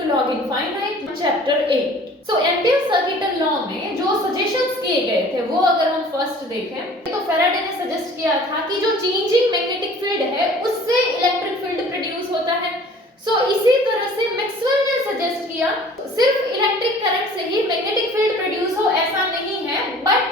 to Log Infinite Chapter 8. So ampere circuital law में जो suggestions किए गए थे वो अगर हम फर्स्ट देखें तो फेराडे ने सजेस्ट किया था कि जो चेंजिंग मैग्नेटिक फील्ड है उससे इलेक्ट्रिक फील्ड प्रोड्यूस होता है. सो इसी तरह से मैक्सवेल ने सजेस्ट किया सिर्फ इलेक्ट्रिक करंट से ही मैग्नेटिक फील्ड प्रोड्यूस हो ऐसा नहीं है, बट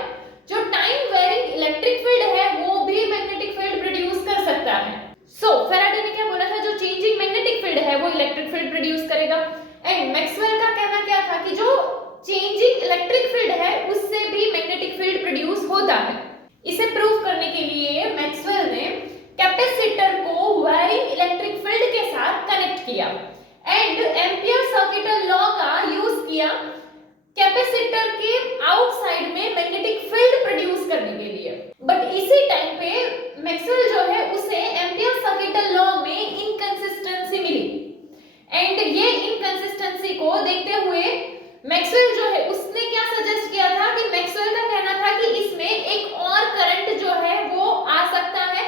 जो टाइम वेरिंग इलेक्ट्रिक फील्ड है वो भी मैग्नेटिक फील्ड प्रोड्यूस कर सकता है. सो फेराडे ने क्या बोला था, जो चेंजिंग मैग्नेटिक फील्ड है वो इलेक्ट्रिक फील्ड प्रोड्यूस करेगा. एंड मैक्सवेल का कहना क्या था कि जो चेंजिंग इलेक्ट्रिक फील्ड है उससे भी मैग्नेटिक फील्ड प्रोड्यूस होता है. इसे प्रूव करने के लिए मैक्सवेल ने कैपेसिटर को वेरिंग इलेक्ट्रिक फील्ड के साथ कनेक्ट किया एंड एम्पियर सर्किटल लॉ का यूज किया कैपेसिटर के आउटसाइड में मैग्नेटिक फील्ड प्रोड्यूस करने के लिए. बट इसी टाइम पे मैक्सवेल जो है उसे एम्पियर सर्किटल लॉ में इनकंसिस्टेंसी मिली एंड ये इनकंसिस्टेंसी को देखते हुए मैक्सवेल जो है उसने क्या सजेस्ट किया था कि मैक्सवेल का कहना था कि इसमें एक और करंट जो है वो आ सकता है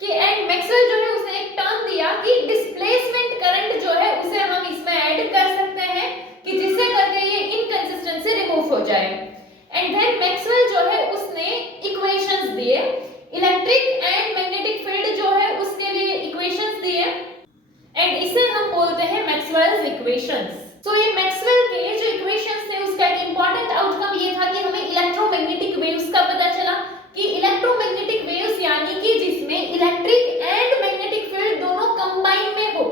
कि एंड मैक्सवेल जो है उसने एक टर्म दिया कि डिस्प्लेसमेंट करंट जो है उसे हम इसमें ऐड कर सकते हैं कि जिससे करके ये इनकंसिस्टेंसी रिमूव हो जाए. एंड देन मैक्सवेल जो है उसने इक्वेशंस दिए इलेक्ट्रिक एंड मैग्नेटिक फील्ड जो है उसके लिए इक्वेशंस दिए एंड इसे हम बोलते हैं मैक्सवेल्स इक्वेशंस. सो ये मैक्सवेल के जो इक्वेशंस थे उसका एक इंपॉर्टेंट आउटकम ये था कि हमें इलेक्ट्रोमैग्नेटिक वेव्स का पता चला कि इलेक्ट्रोमैग्नेटिक वेव्स यानी कि जिसमें इलेक्ट्रिक एंड मैग्नेटिक फील्ड दोनों कंबाइन में हो.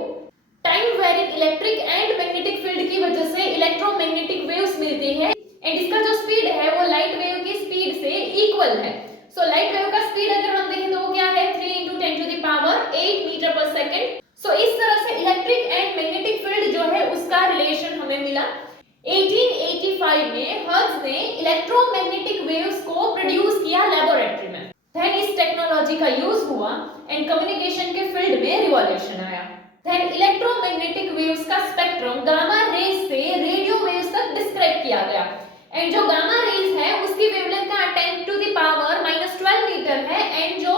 Time varying electric and magnetic field की वजह से इलेक्ट्रोमैग्नेटिक वेव्स मिलती है एंड इसका जो स्पीड है वो लाइट वेव की स्पीड से इक्वल है. सो लाइट वेव का स्पीड अगर हम देखें तो वो क्या है 3 × 10⁸ मीटर पर सेकंड. सो इस तरह से इलेक्ट्रिक एंड मैग्नेटिक फील्ड जो है उसका रिलेशन हमें मिला. 1885 में हर्ट्ज ने इलेक्ट्रोमैग्नेटिक वेव्स को प्रोड्यूस किया लेबोरेटरी में. देन इस टेक्नोलॉजी का यूज हुआ एंड कम्युनिकेशन के फील्ड में रिवॉल्यूशन आया. देन इलेक्ट्रोमैग्नेटिक वेव्स का स्पेक्ट्रम गामा रेज से रेडियो वेव्स तक डिस्क्राइब किया गया एंड जो गामा रेज है उसकी वेवलेंथ का 10⁻⁻12 मीटर है एंड जो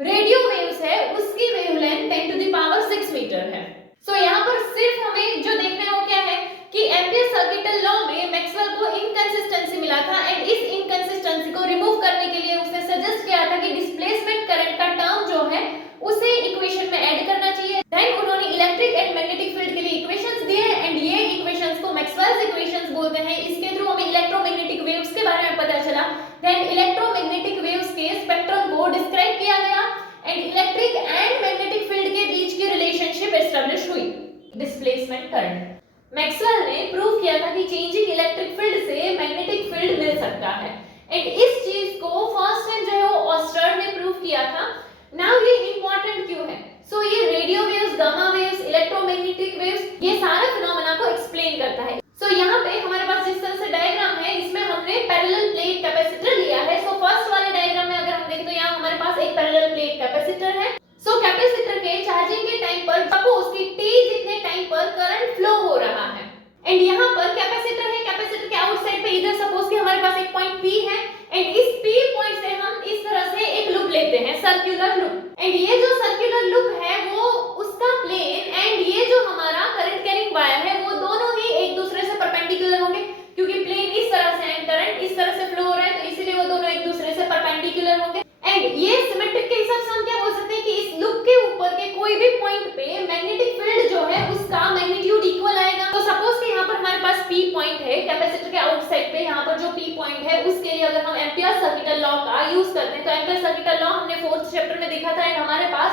रेडियो वेव्स है उसकी वेवलेंथ 10⁻6 मीटर है. सो यहाँ पर सिर्फ हमें जो देखना है वो क्या है कि एम्पियर सर्किटल लॉ में मैक्सवेल को इनकंसिस्टेंसी मिला था एंड इस इनकंसिस्टेंसी को रिमूव करने के लिए उसने सजेस्ट किया था कि डिस्प्लेसमेंट करंट का टर्म जो है उसे इक्वेशन में ऐड करना चाहिए. देन उन्होंने इलेक्ट्रिक एंड मैग्नेटिक फील्ड के लिए इक्वेशंस दिए एंड ये इक्वेशंस को मैक्सवेल्स इक्वेशंस बोलते हैं. इसके थ्रू हमें इलेक्ट्रोमैग्नेटिक वेव्स के बारे में पता चला. देन इलेक्ट्रोमैग्नेटिक वेव्स के स्पेक्ट्रम को डिस्क्राइब किया गया and electric and magnetic field के बीच की रिलेशनशिप एस्टैब्लिश हुई डिस्प्लेसमेंट करंट. मैक्सवेल ने प्रूव किया था कि चेंजिंग इलेक्ट्रिक फील्ड से मैग्नेटिक फील्ड मिल सकता है एंड इस चीज को फर्स्ट टाइम जो है वो ऑस्टर्ड ने प्रूव किया था. नाउ ये इंपॉर्टेंट क्यों है? सो ये radio waves, gamma waves, electromagnetic waves ये सारे फिनोमेना को एक्सप्लेन करता है. सो यहाँ पे हमारे पास जिस तरह से डायग्राम है इसमें हमने पैरेलल प्लेट कैपेसिटर लिया है. सो फर्स्ट वाले डायग्राम में अगर हम देखें तो यहाँ हमारे पास एक पैरेलल प्लेट कैपेसिटर है. सो कैपेसिटर के चार्जिंग के टाइम पर सपोज कि t जितने टाइम पर करंट फ्लो हो रहा है एंड यहाँ पर कैपेसिटर है. कैपेसिटर के आउटसाइड पे इधर सपोज कि हमारे पास एक पॉइंट P है एंड इस P पॉइंट से हम इस तरह से एक लूप लेते हैं, सर्कुलर लूप. एंड ये जो सर्कुलर लूप है वो उसका प्लेन एंड ये जो हमारा करंट कैरिंग वायर है वो दोनों ही एक दूसरे से परपेंडिकुलर होंगे क्योंकि प्लेन इस तरह से एंड करंट इस तरह से फ्लो हो रहा है तो इसीलिए वो दोनों एक दूसरे से परपेंडिकुलर होंगे. एंड ये सिमेट्रिक के हिसाब से हम क्या बोल सकते हैं कि इस लूप के ऊपर के कोई भी पॉइंट पे मैग्नेटिक फील्ड जो है उसका मैग्नीट्यूड इक्वल आएगा. तो सपोज कि यहाँ पर हमारे पास P पॉइंट है कैपेसिटर के आउटसाइड पे, यहाँ पर जो P पॉइंट है उसके लिए अगर हम एम्पियर सर्किटल लॉ का यूज करते हैं तो एम्पियर सर्किटल लॉ हमने 4th चैप्टर में देखा था एंड हमारे पास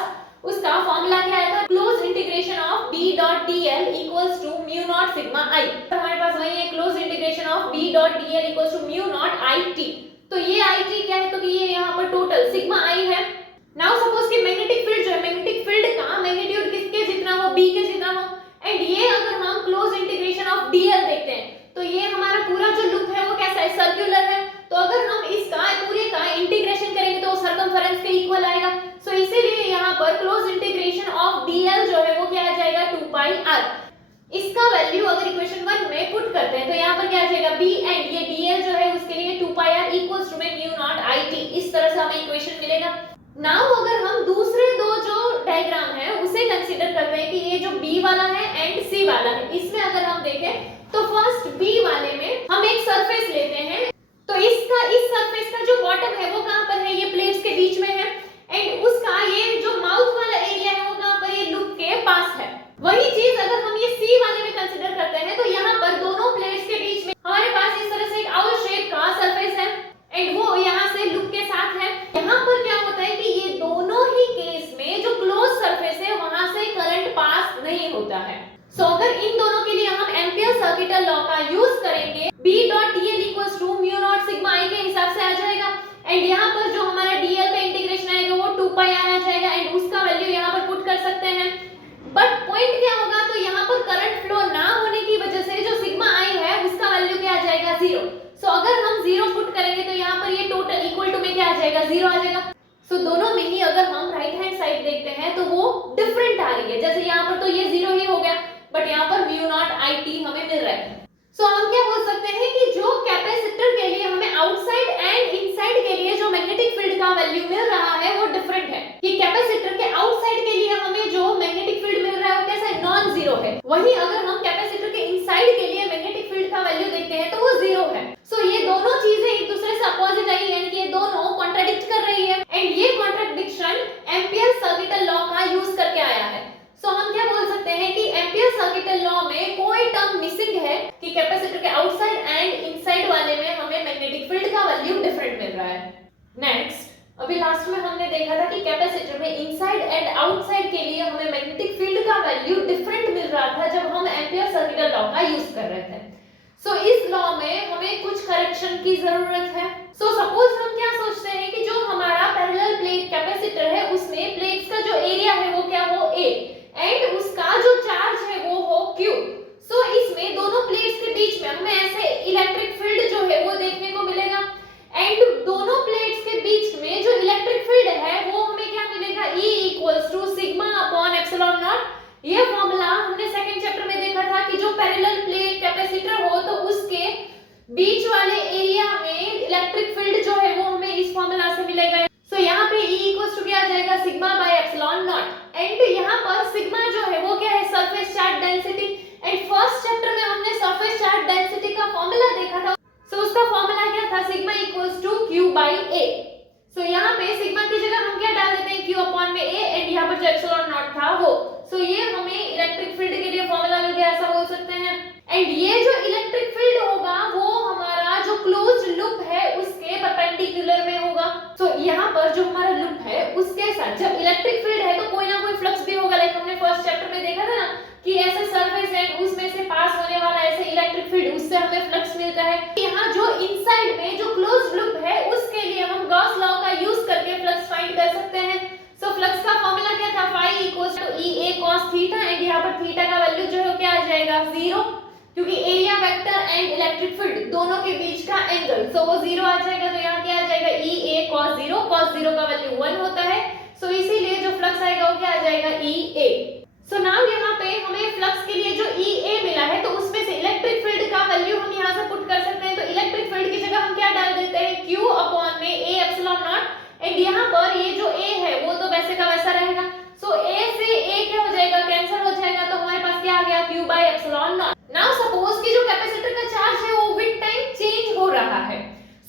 उसका फॉर्मूला क्या आया था, close integration of B dot dl equals to mu naught sigma I. तो हमारे पास वही है close integration of B dot dl equals to mu naught IT. तो ये IT क्या है तो कि ये यहाँ पर टोटल सिग्मा I है. नाउ सपोज कि मैग्नेटिक फील्ड जो है मैग्नेटिक फील्ड का मैग्नीट्यूड किसके जितना हो, B के जितना हो एंड ये अगर हम क्लोज इंटीग्रेशन ऑफ dl देखते हैं तो ये हमारा पूरा जो लूप है वो कैसा है, सर्कुलर है. तो अगर हम इसका पूरे का इंटीग्रेशन करेंगे तो सर्कमफेरेंस के इक्वल आएगा. सो इसीलिए यहाँ पर क्लोज इंटीग्रेशन ऑफ dl जो है वो क्या आ जाएगा 2πr. इसका वैल्यू अगर इक्वेशन 1 में पुट करते हैं तो यहाँ पर क्या आ जाएगा b एंड ये dl जो है उसके लिए 2πr equals to mu naught IT. इस तरह से हमें इक्वेशन मिलेगा. नाउ अगर हम दूसरे दो जो डायग्राम है उसे कंसीडर करते हैं कि ये जो B वाला है एंड C वाला है, इसमें अगर हम देखें सर्किटल लॉ का यूज करेंगे, B.dl equals to mu naught sigma i के हिसाब से आ जाएगा। एंड यहाँ पर जो हमारा dl का इंटीग्रेशन आएगा वो 2 पाई r आ जाएगा एंड उसका वैल्यू यहाँ पर पुट कर सकते हैं। बट पॉइंट क्या होगा, तो यहाँ पर करंट फ्लो ना होने की वजह से जो सिग्मा i है उसका वैल्यू क्या आ जाएगा, 0। सो अगर हम 0 पुट करेंगे तो यहाँ पर ये टोटल इक्वल टू में क्या आ जाएगा, 0 आ जाएगा। सो दोनों में ही अगर हम राइट हैंड साइड देखते हैं तो वो डिफरेंट आ रही है। जैसे यहाँ पर तो ये 0 ही हो गया, बट यहाँ पर म्यू नॉट आई टी हमें मिल रहा है। सो हम क्या बोल सकते हैं कि जो कैपेसिटर के लिए हमें आउटसाइड एंड इनसाइड के लिए जो मैग्नेटिक फील्ड का वैल्यू मिल रहा है वो डिफरेंट है। कि कैपेसिटर के आउटसाइड के लिए हमें जो मैग्नेटिक फील्ड मिल रहा है वो कैसा है, नॉन जीरो है। वहीं अगर हम कैपेसिटर के इनसाइड के लिए मैग्नेटिक फील्ड का वैल्यू देखते हैं तो वो 0 है। सो ये दोनों चीजें एक दूसरे से अपोजिट आई, यानी कि ये दोनों कॉन्ट्राडिक्ट कर रही है एंड ये कॉन्ट्राडिक्शन एम्पियर सर्किटल लॉ का यूज करके आया है। सो हम क्या बोल सकते हैं कि एम्पियर सर्किटल लॉ में कोई टर्म मिसिंग है कि कैपेसिटर के आउटसाइड एंड इनसाइड वाले में हमें मैग्नेटिक फील्ड का वैल्यू डिफरेंट मिल रहा है। नेक्स्ट, अभी लास्ट में हमने देखा था कि कैपेसिटर में इनसाइड एंड आउटसाइड के लिए हमें मैग्नेटिक फील्ड का वैल्यू डिफरेंट मिल रहा था जब हम एम्पियर सर्किटल लॉ का यूज कर रहे थे। सो इस लॉ में हमें कुछ करेक्शन की जरूरत है। सो सपोज हम क्या सोचते हैं कि जो हमारा पैरेलल प्लेट कैपेसिटर है उसमें प्लेट्स का जो एरिया है वो क्या हो, A एंड उसका जो चार्ज है वो हो Q। सो इसमें दोनों प्लेट्स के बीच में हमें ऐसे इलेक्ट्रिक फील्ड जो है वो देखने को मिलेगा एंड दोनों प्लेट्स के बीच में जो इलेक्ट्रिक फील्ड है वो हमें क्या मिलेगा, E equals to sigma upon epsilon naught. ये फॉर्मूला हमने सेकंड चैप्टर में देखा था कि जो पैरेलल प्लेट कैपेसिटर हो तो उसके बीच वाले एरिया में इलेक्ट्रिक फील्ड जो है वो हमें इस फॉर्मूला से मिलेगा। सो यहाँ पे E इक्वल्स टू क्या आ जाएगा, sigma by epsilon naught and यहाँ पर सिग्मा जो है वो क्या है, surface charge density. And first chapter में हमने सरफेस चार्ज डेंसिटी का फॉर्मूला देखा था। सो उसका फॉर्मूला क्या था, sigma equals to Q by A। So यहाँ पे सिग्मा की जगह हम क्या डाल देते हैं, Q अपॉन में A एंड यहाँ पर जो एप्सिलॉन नॉट था वो। सो ये हमें इलेक्ट्रिक फील्ड के लिए फॉर्मूला मिल गया, ऐसा बोल सकते हैं। एंड ये जो इलेक्ट्रिक फील्ड होगा वो हमारा जो क्लोज्ड लूप है उसके परपेंडिकुलर में होगा। सो यहाँ पर जो हमारा लूप है उसके साथ जब इलेक्ट्रिक फील्ड है तो कोई ना कोई फ्लक्स भी होगा। लाइक हमने फर्स्ट चैप्टर में देखा था ना कि ऐसे सरफेस है उसमें से पास होने वाला ऐसे इलेक्ट्रिक फील्ड, उससे हमें फ्लक्स मिलता है। यहाँ जो इनसाइड में जो क्लोज्ड लूप है उसके लिए हम गॉस लॉ का यूज करके फ्लक्स फाइंड कर सकते हैं। सो फ्लक्स का फॉर्मूला क्या था, phi equals to EA cos theta and यहाँ पर थीटा का वैल्यू जो है क्या आ जाएगा, 0, क्योंकि area vector and electric field दोनों के बीच का एंगल, सो वो 0 आ जाएगा। तो यहाँ क्या आ जाएगा, EA cos 0 का वैल्यू 1 होता है। सो इसीलिए जो फ्लक्स आएगा वो क्या आ जाएगा, EA। सो नाउ यहाँ पे हमें फ्लक्स के लिए जो EA मिला है तो उसमें से इलेक्ट्रिक फील्ड का वैल्यू हम यहाँ से पुट कर सकते हैं। तो इलेक्ट्रिक फील्ड की जगह हम क्या डाल देते हैं, Q अपॉन में A एप्सिलॉन नॉट एंड यहाँ पर ये जो A है वो तो वैसे का वैसा रहेगा। सो A से A क्या हो जाएगा, कैंसिल हो जाएगा। तो हमारे पास क्या आ गया, Q bye epsilon not. Now suppose कि जो कैपेसिटर का चार्ज है वो विद टाइम चेंज हो रहा है।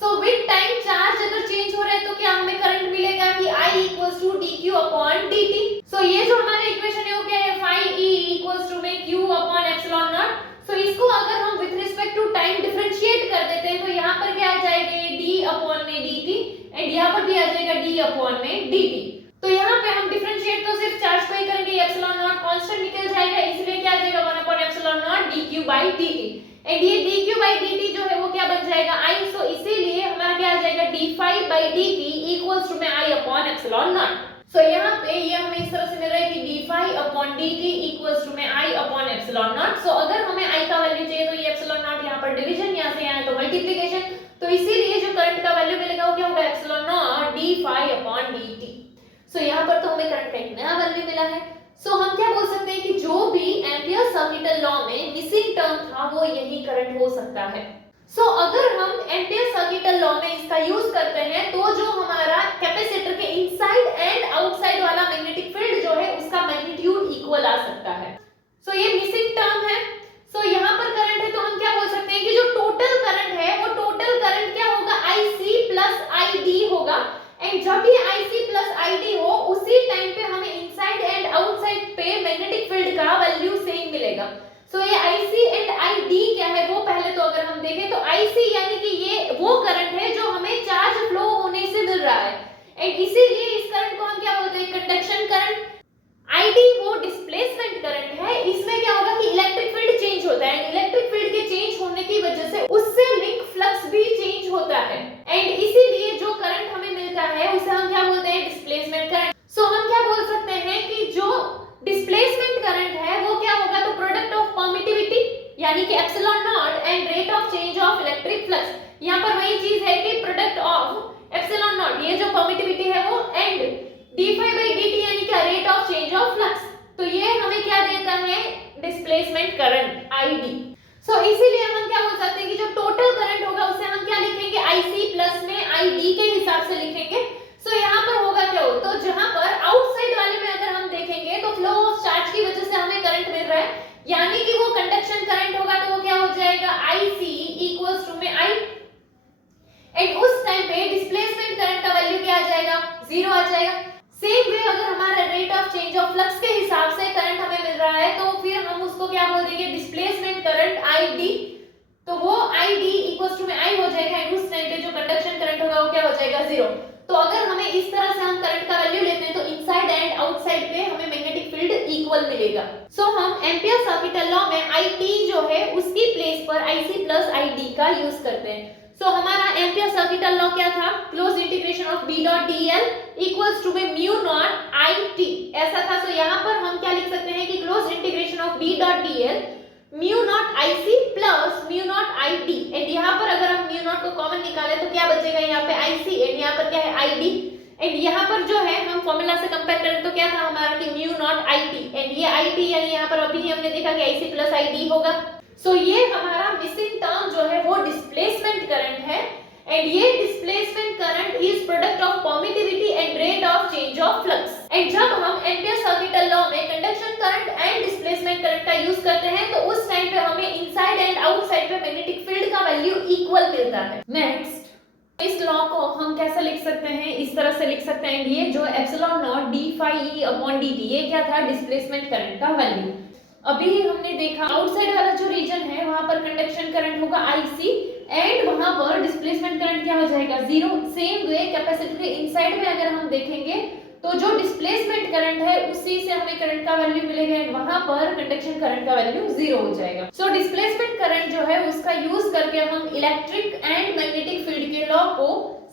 सो विद टाइम चार्ज अगर चेंज हो रहा है तो क्या हमें करंट मिलेगा कि I equals to dq upon dt। So ये जो हमारा इक्वेशन है वो क्या है, phi E इक्वल्स टू में Q upon epsilon naught. So इसको अगर हम with respect to time differentiate कर देते हैं तो यहाँ पर क्या आ जाएगा, d अपॉन में dt एंड यहाँ पर भी आ जाएगा d अपॉन में dt। तो यहाँ पे हम डिफरेंशिएट तो सिर्फ चार्ज को ही करेंगे, एप्सिलॉन नॉट कांस्टेंट निकल जाएगा, इसलिए क्या आ जाएगा 1 upon epsilon naught dq by dt and ये dq बाय dt जो है वो क्या बन जाएगा, I। सो इसीलिए हमारा क्या आ जाएगा, d phi by dt equals to में I upon epsilon naught. So यहाँ पे ये हमें इस तरह से मिल रहा है कि d phi upon dt equals to में I upon epsilon naught. So अगर हमें I का वैल्यू चाहिए तो ये एप्सिलॉन नॉट यहाँ पर डिवीजन, यहाँ से यहाँ तो मल्टीप्लिकेशन, तो इसीलिए जो करंट का वैल्यू मिलेगा वो क्या होगा, epsilon not d phi upon dt। सो यहाँ पर तो हमें करंट का एक नया वैल्यू मिला है। सो हम क्या बोल सकते हैं कि जो भी एम्पियर सर्किटल लॉ में मिसिंग टर्म था वो यही करंट हो सकता है। सो अगर हम एम्पियर सर्किटल लॉ में इसका यूज करते हैं तो जो हमारा कैपेसिटर के इनसाइड एंड आउटसाइड वाला मैग्नेटिक फील्ड जो है उसका मैग्नीट्यूड इक्वल आ सकता है। सो ये मिसिंग टर्म है। सो यहाँ पर करंट है तो हम क्या बोल सकते हैं कि जो टोटल करंट है वो टोटल करंट क्या होगा, IC प्लस ID होगा। एंड जब भी IC प्लस ID हो उसी टाइम पे हमें इनसाइड एंड आउटसाइड पे मैग्नेटिक फील्ड का वैल्यू सेम मिलेगा। सो ये IC एंड ID क्या है वो पहले तो अगर हम देखें तो IC यानी कि ये वो करंट है जो हमें चार्ज फ्लो होने से मिल रहा है एंड इसीलिए इस करंट को हम क्या बोलते हैं, कंडक्शन करंट। ID वो डिस्प्लेसमेंट करंट है, इसमें क्या होगा कि इलेक्ट्रिक फील्ड चेंज होता है। इलेक्ट्रिक फील्ड यानी कि epsilon naught and rate of change of electric flux. यहाँ पर वही चीज है कि प्रोडक्ट ऑफ एप्सिलॉन नॉट, ये जो परमिटिविटी है वो, एंड d∅dt यानी कि rate of change of flux, तो ये हमें क्या देता है, डिस्प्लेसमेंट करंट id। सो इसीलिए हम क्या बोल सकते हैं कि जो टोटल करंट होगा उसे हम क्या लिखेंगे, IC प्लस में id के हिसाब से लिखेंगे। सो यहाँ पर होगा क्या हो, तो जहां पर आउटसाइड वाले में अगर हम देखेंगे तो फ्लो ऑफ चार्ज की वजह से हमें करंट मिल रहा है, यानी कि वो कंडक्शन करंट होगा, तो वो क्या हो जाएगा, IC इक्वल्स टू में I, एंड उस टाइम पे डिस्प्लेसमेंट करंट का वैल्यू क्या आ जाएगा, 0 आ जाएगा। सेम वे अगर हमारा rate of change of flux के हिसाब से करंट हमें मिल रहा है, तो फिर हम उसको क्या बोल देंगे, डिस्प्लेसमेंट करंट ID, तो वो ID इक्वल्स टू में I हो जाएगा, एंड उस टाइम पे जो कंडक्शन करंट होगा वो क्या हो जाएगा, 0। तो अगर हमें इस तरह से हम करंट का वैल्यू लेते हैं तो इनसाइड एंड आउटसाइड पे हमें मैग्नेटिक फील्ड इक्वल मिलेगा। सो हम एम्पियर सर्किटल लॉ में IT जो है उसकी प्लेस पर IC प्लस ID का यूज करते हैं। सो हमारा एम्पियर सर्किटल लॉ क्या था, close integration of B dot dl equals to में म्यू नॉट IT ऐसा था। सो यहाँ पर हम क्या लिख सकते हैं कि close integration of B dot dl mu naught IC plus mu naught ID, and यहाँ पर अगर हम म्यू नॉट को कॉमन निकाले तो क्या बचेगा, यहाँ पे IC एंड यहाँ पर क्या है ID, एंड यहाँ पर जो है हम फॉर्मूला से कंपेयर करें तो क्या था हमारा कि म्यू नॉट IT, एंड ये IT यानी यहाँ पर अभी हमने देखा कि IC प्लस ID होगा। सो ये हमारा मिसिंग टर्म जो है वो डिस्प्लेसमेंट करंट है, एंड ये displacement current is product of permittivity and rate of change of flux. And जब हम एम्पियर सर्किटल लॉ में conduction current and displacement current का यूज करते हैं तो उस टाइम पे हमें इनसाइड एंड आउटसाइड पे मैग्नेटिक फील्ड का वैल्यू इक्वल मिलता है। नेक्स्ट, इस लॉ को हम कैसे लिख सकते हैं, इस तरह से लिख सकते हैं, ये जो एप्सिलॉन नॉट d∅e/dt ये क्या था, डिस्प्लेसमेंट करंट का वैल्यू। अभी हमने देखा आउटसाइड वाला जो रीजन है वहां पर कंडक्शन करंट होगा IC, एंड वहां पर डिस्प्लेसमेंट करंट क्या हो जाएगा, 0। सेम वे कैपेसिटर के इनसाइड में अगर हम देखेंगे तो जो डिस्प्लेसमेंट करंट है उसी से हमें करंट का वैल्यू मिलेगा, एंड वहां पर कंडक्शन करंट का वैल्यू 0 हो जाएगा। सो डिस्प्लेसमेंट करंट जो है उसका यूज करके हम इलेक्ट्रिक एंड मैग्नेटिक फील्ड के लॉ को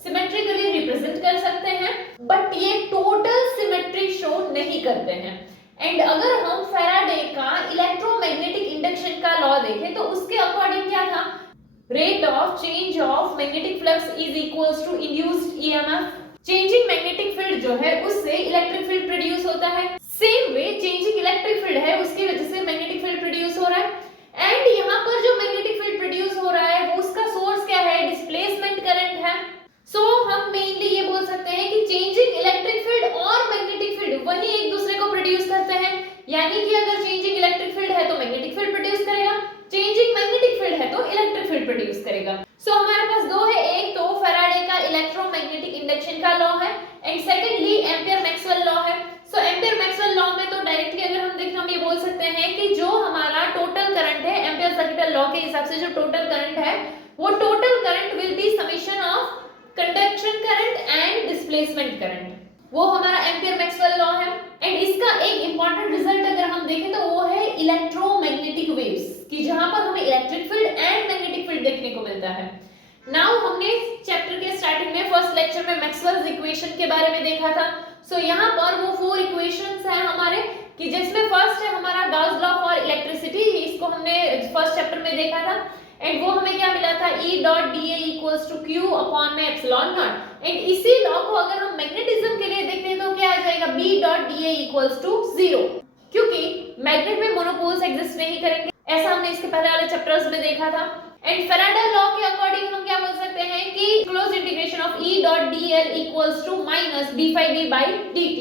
सिमेट्रिकली रिप्रेजेंट कर सकते हैं, बट ये टोटल सिमेट्री शो नहीं करते हैं। एंड अगर हम फैराडे का इलेक्ट्रोमैग्नेटिक इंडक्शन का लॉ देखें तो उसके अकॉर्डिंग क्या था, rate of change of magnetic flux is equals to induced EMF। Changing magnetic field जो है उससे इलेक्ट्रिक फील्ड प्रोड्यूस होता है, same way changing electric field है उसकी वजह से मैग्नेटिक फील्ड प्रोड्यूस हो रहा है, एंड यहाँ पर जो मैग्नेटिक फील्ड प्रोड्यूस हो रहा है वो उसका सोर्स क्या है, डिस्प्लेसमेंट करंट है। सो हम मेनली ये बोल सकते हैं कि चेंजिंग इलेक्ट्रिक फील्ड और मैग्नेटिक फील्ड वही एक दूसरे को प्रोड्यूस करते हैं, यानी कि अगर चेंजिंग इलेक्ट्रिक फील्ड है तो मैग्नेटिक फील्ड प्रोड्यूस करेगा, चेंजिंग मैग्नेटिक फील्ड है तो इलेक्ट्रिक फील्ड प्रोड्यूस करेगा। सो हमारे पास दो है, एक तो फैराडे का इलेक्ट्रोमैग्नेटिक इंडक्शन का लॉ है, and secondly ampere Maxwell law है। सो एम्पियर मैक्सवेल लॉ में तो डायरेक्टली अगर हम देखें हम ये बोल सकते हैं कि जो हमारा टोटल करंट है एम्पियर सर्किटल लॉ के हिसाब से जो टोटल करंट है वो total current will be summation of conduction current and displacement current, वो हमारा एम्पियर मैक्सवेल लॉ है। एंड इसका एक इंपॉर्टेंट रिजल्ट अगर हम देखें तो वो है इलेक्ट्रोमैग्नेटिक वेव्स, कि जहां पर हमें electric field and magnetic field देखने को मिलता है। नाउ हमने चैप्टर के स्टार्टिंग में फर्स्ट लेक्चर में मैक्सवेल्स इक्वेशन के बारे में देखा था। सो यहाँ पर वो 4 इक्वेशंस हैं हमारे, कि जिसमें फर्स्ट है हमारा गॉस लॉ फॉर इलेक्ट्रिसिटी, इसको हमने फर्स्ट चैप्टर में देखा था, एंड वो हमें क्या मिला था, E dot dA equals to Q upon में एप्सिलॉन नॉट। एंड इसी लॉ को अगर हम मैग्नेटिज्म के लिए देखते हैं तो क्या आ जाएगा, B dot dA equals to 0, क्योंकि मैग्नेट में मोनोपोल्स एग्जिस्ट नहीं करेंगे, ऐसा हमने इसके पहले वाले चैप्टर्स में देखा था। एंड फैराडे लॉ के अकॉर्डिंग हम क्या बोल सकते हैं कि close integration of E dot dl equals to minus d∅v by dt।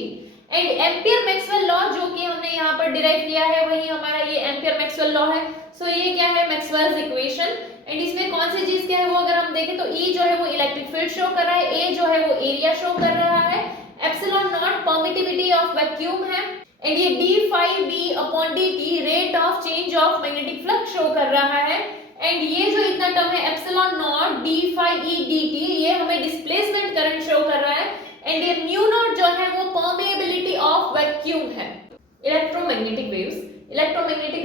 And ampere Maxwell law जो कि हमने यहाँ पर डिराइव किया है वही हमारा ये एम्पियर मैक्सवेल लॉ है। सो ये क्या है, मैक्सवेल्स इक्वेशन, एंड इसमें कौन सी चीज क्या है वो अगर हम देखें तो E जो है वो इलेक्ट्रिक फील्ड शो कर रहा है, A जो है वो एरिया शो कर रहा है, epsilon not permittivity of vacuum है, एंड ये d∅v/dt rate of change of magnetic flux show कर रहा है, एंड ये जो इतना टर्म है एप्सिलॉन नॉट d∅e/dt ये हमें डिस्प्लेसमेंट करंट शो कर रहा है, एंड ये म्यू नॉट जो है वो परमेबिलिटी ऑफ वैक्यूम है। इलेक्ट्रोमैग्नेटिक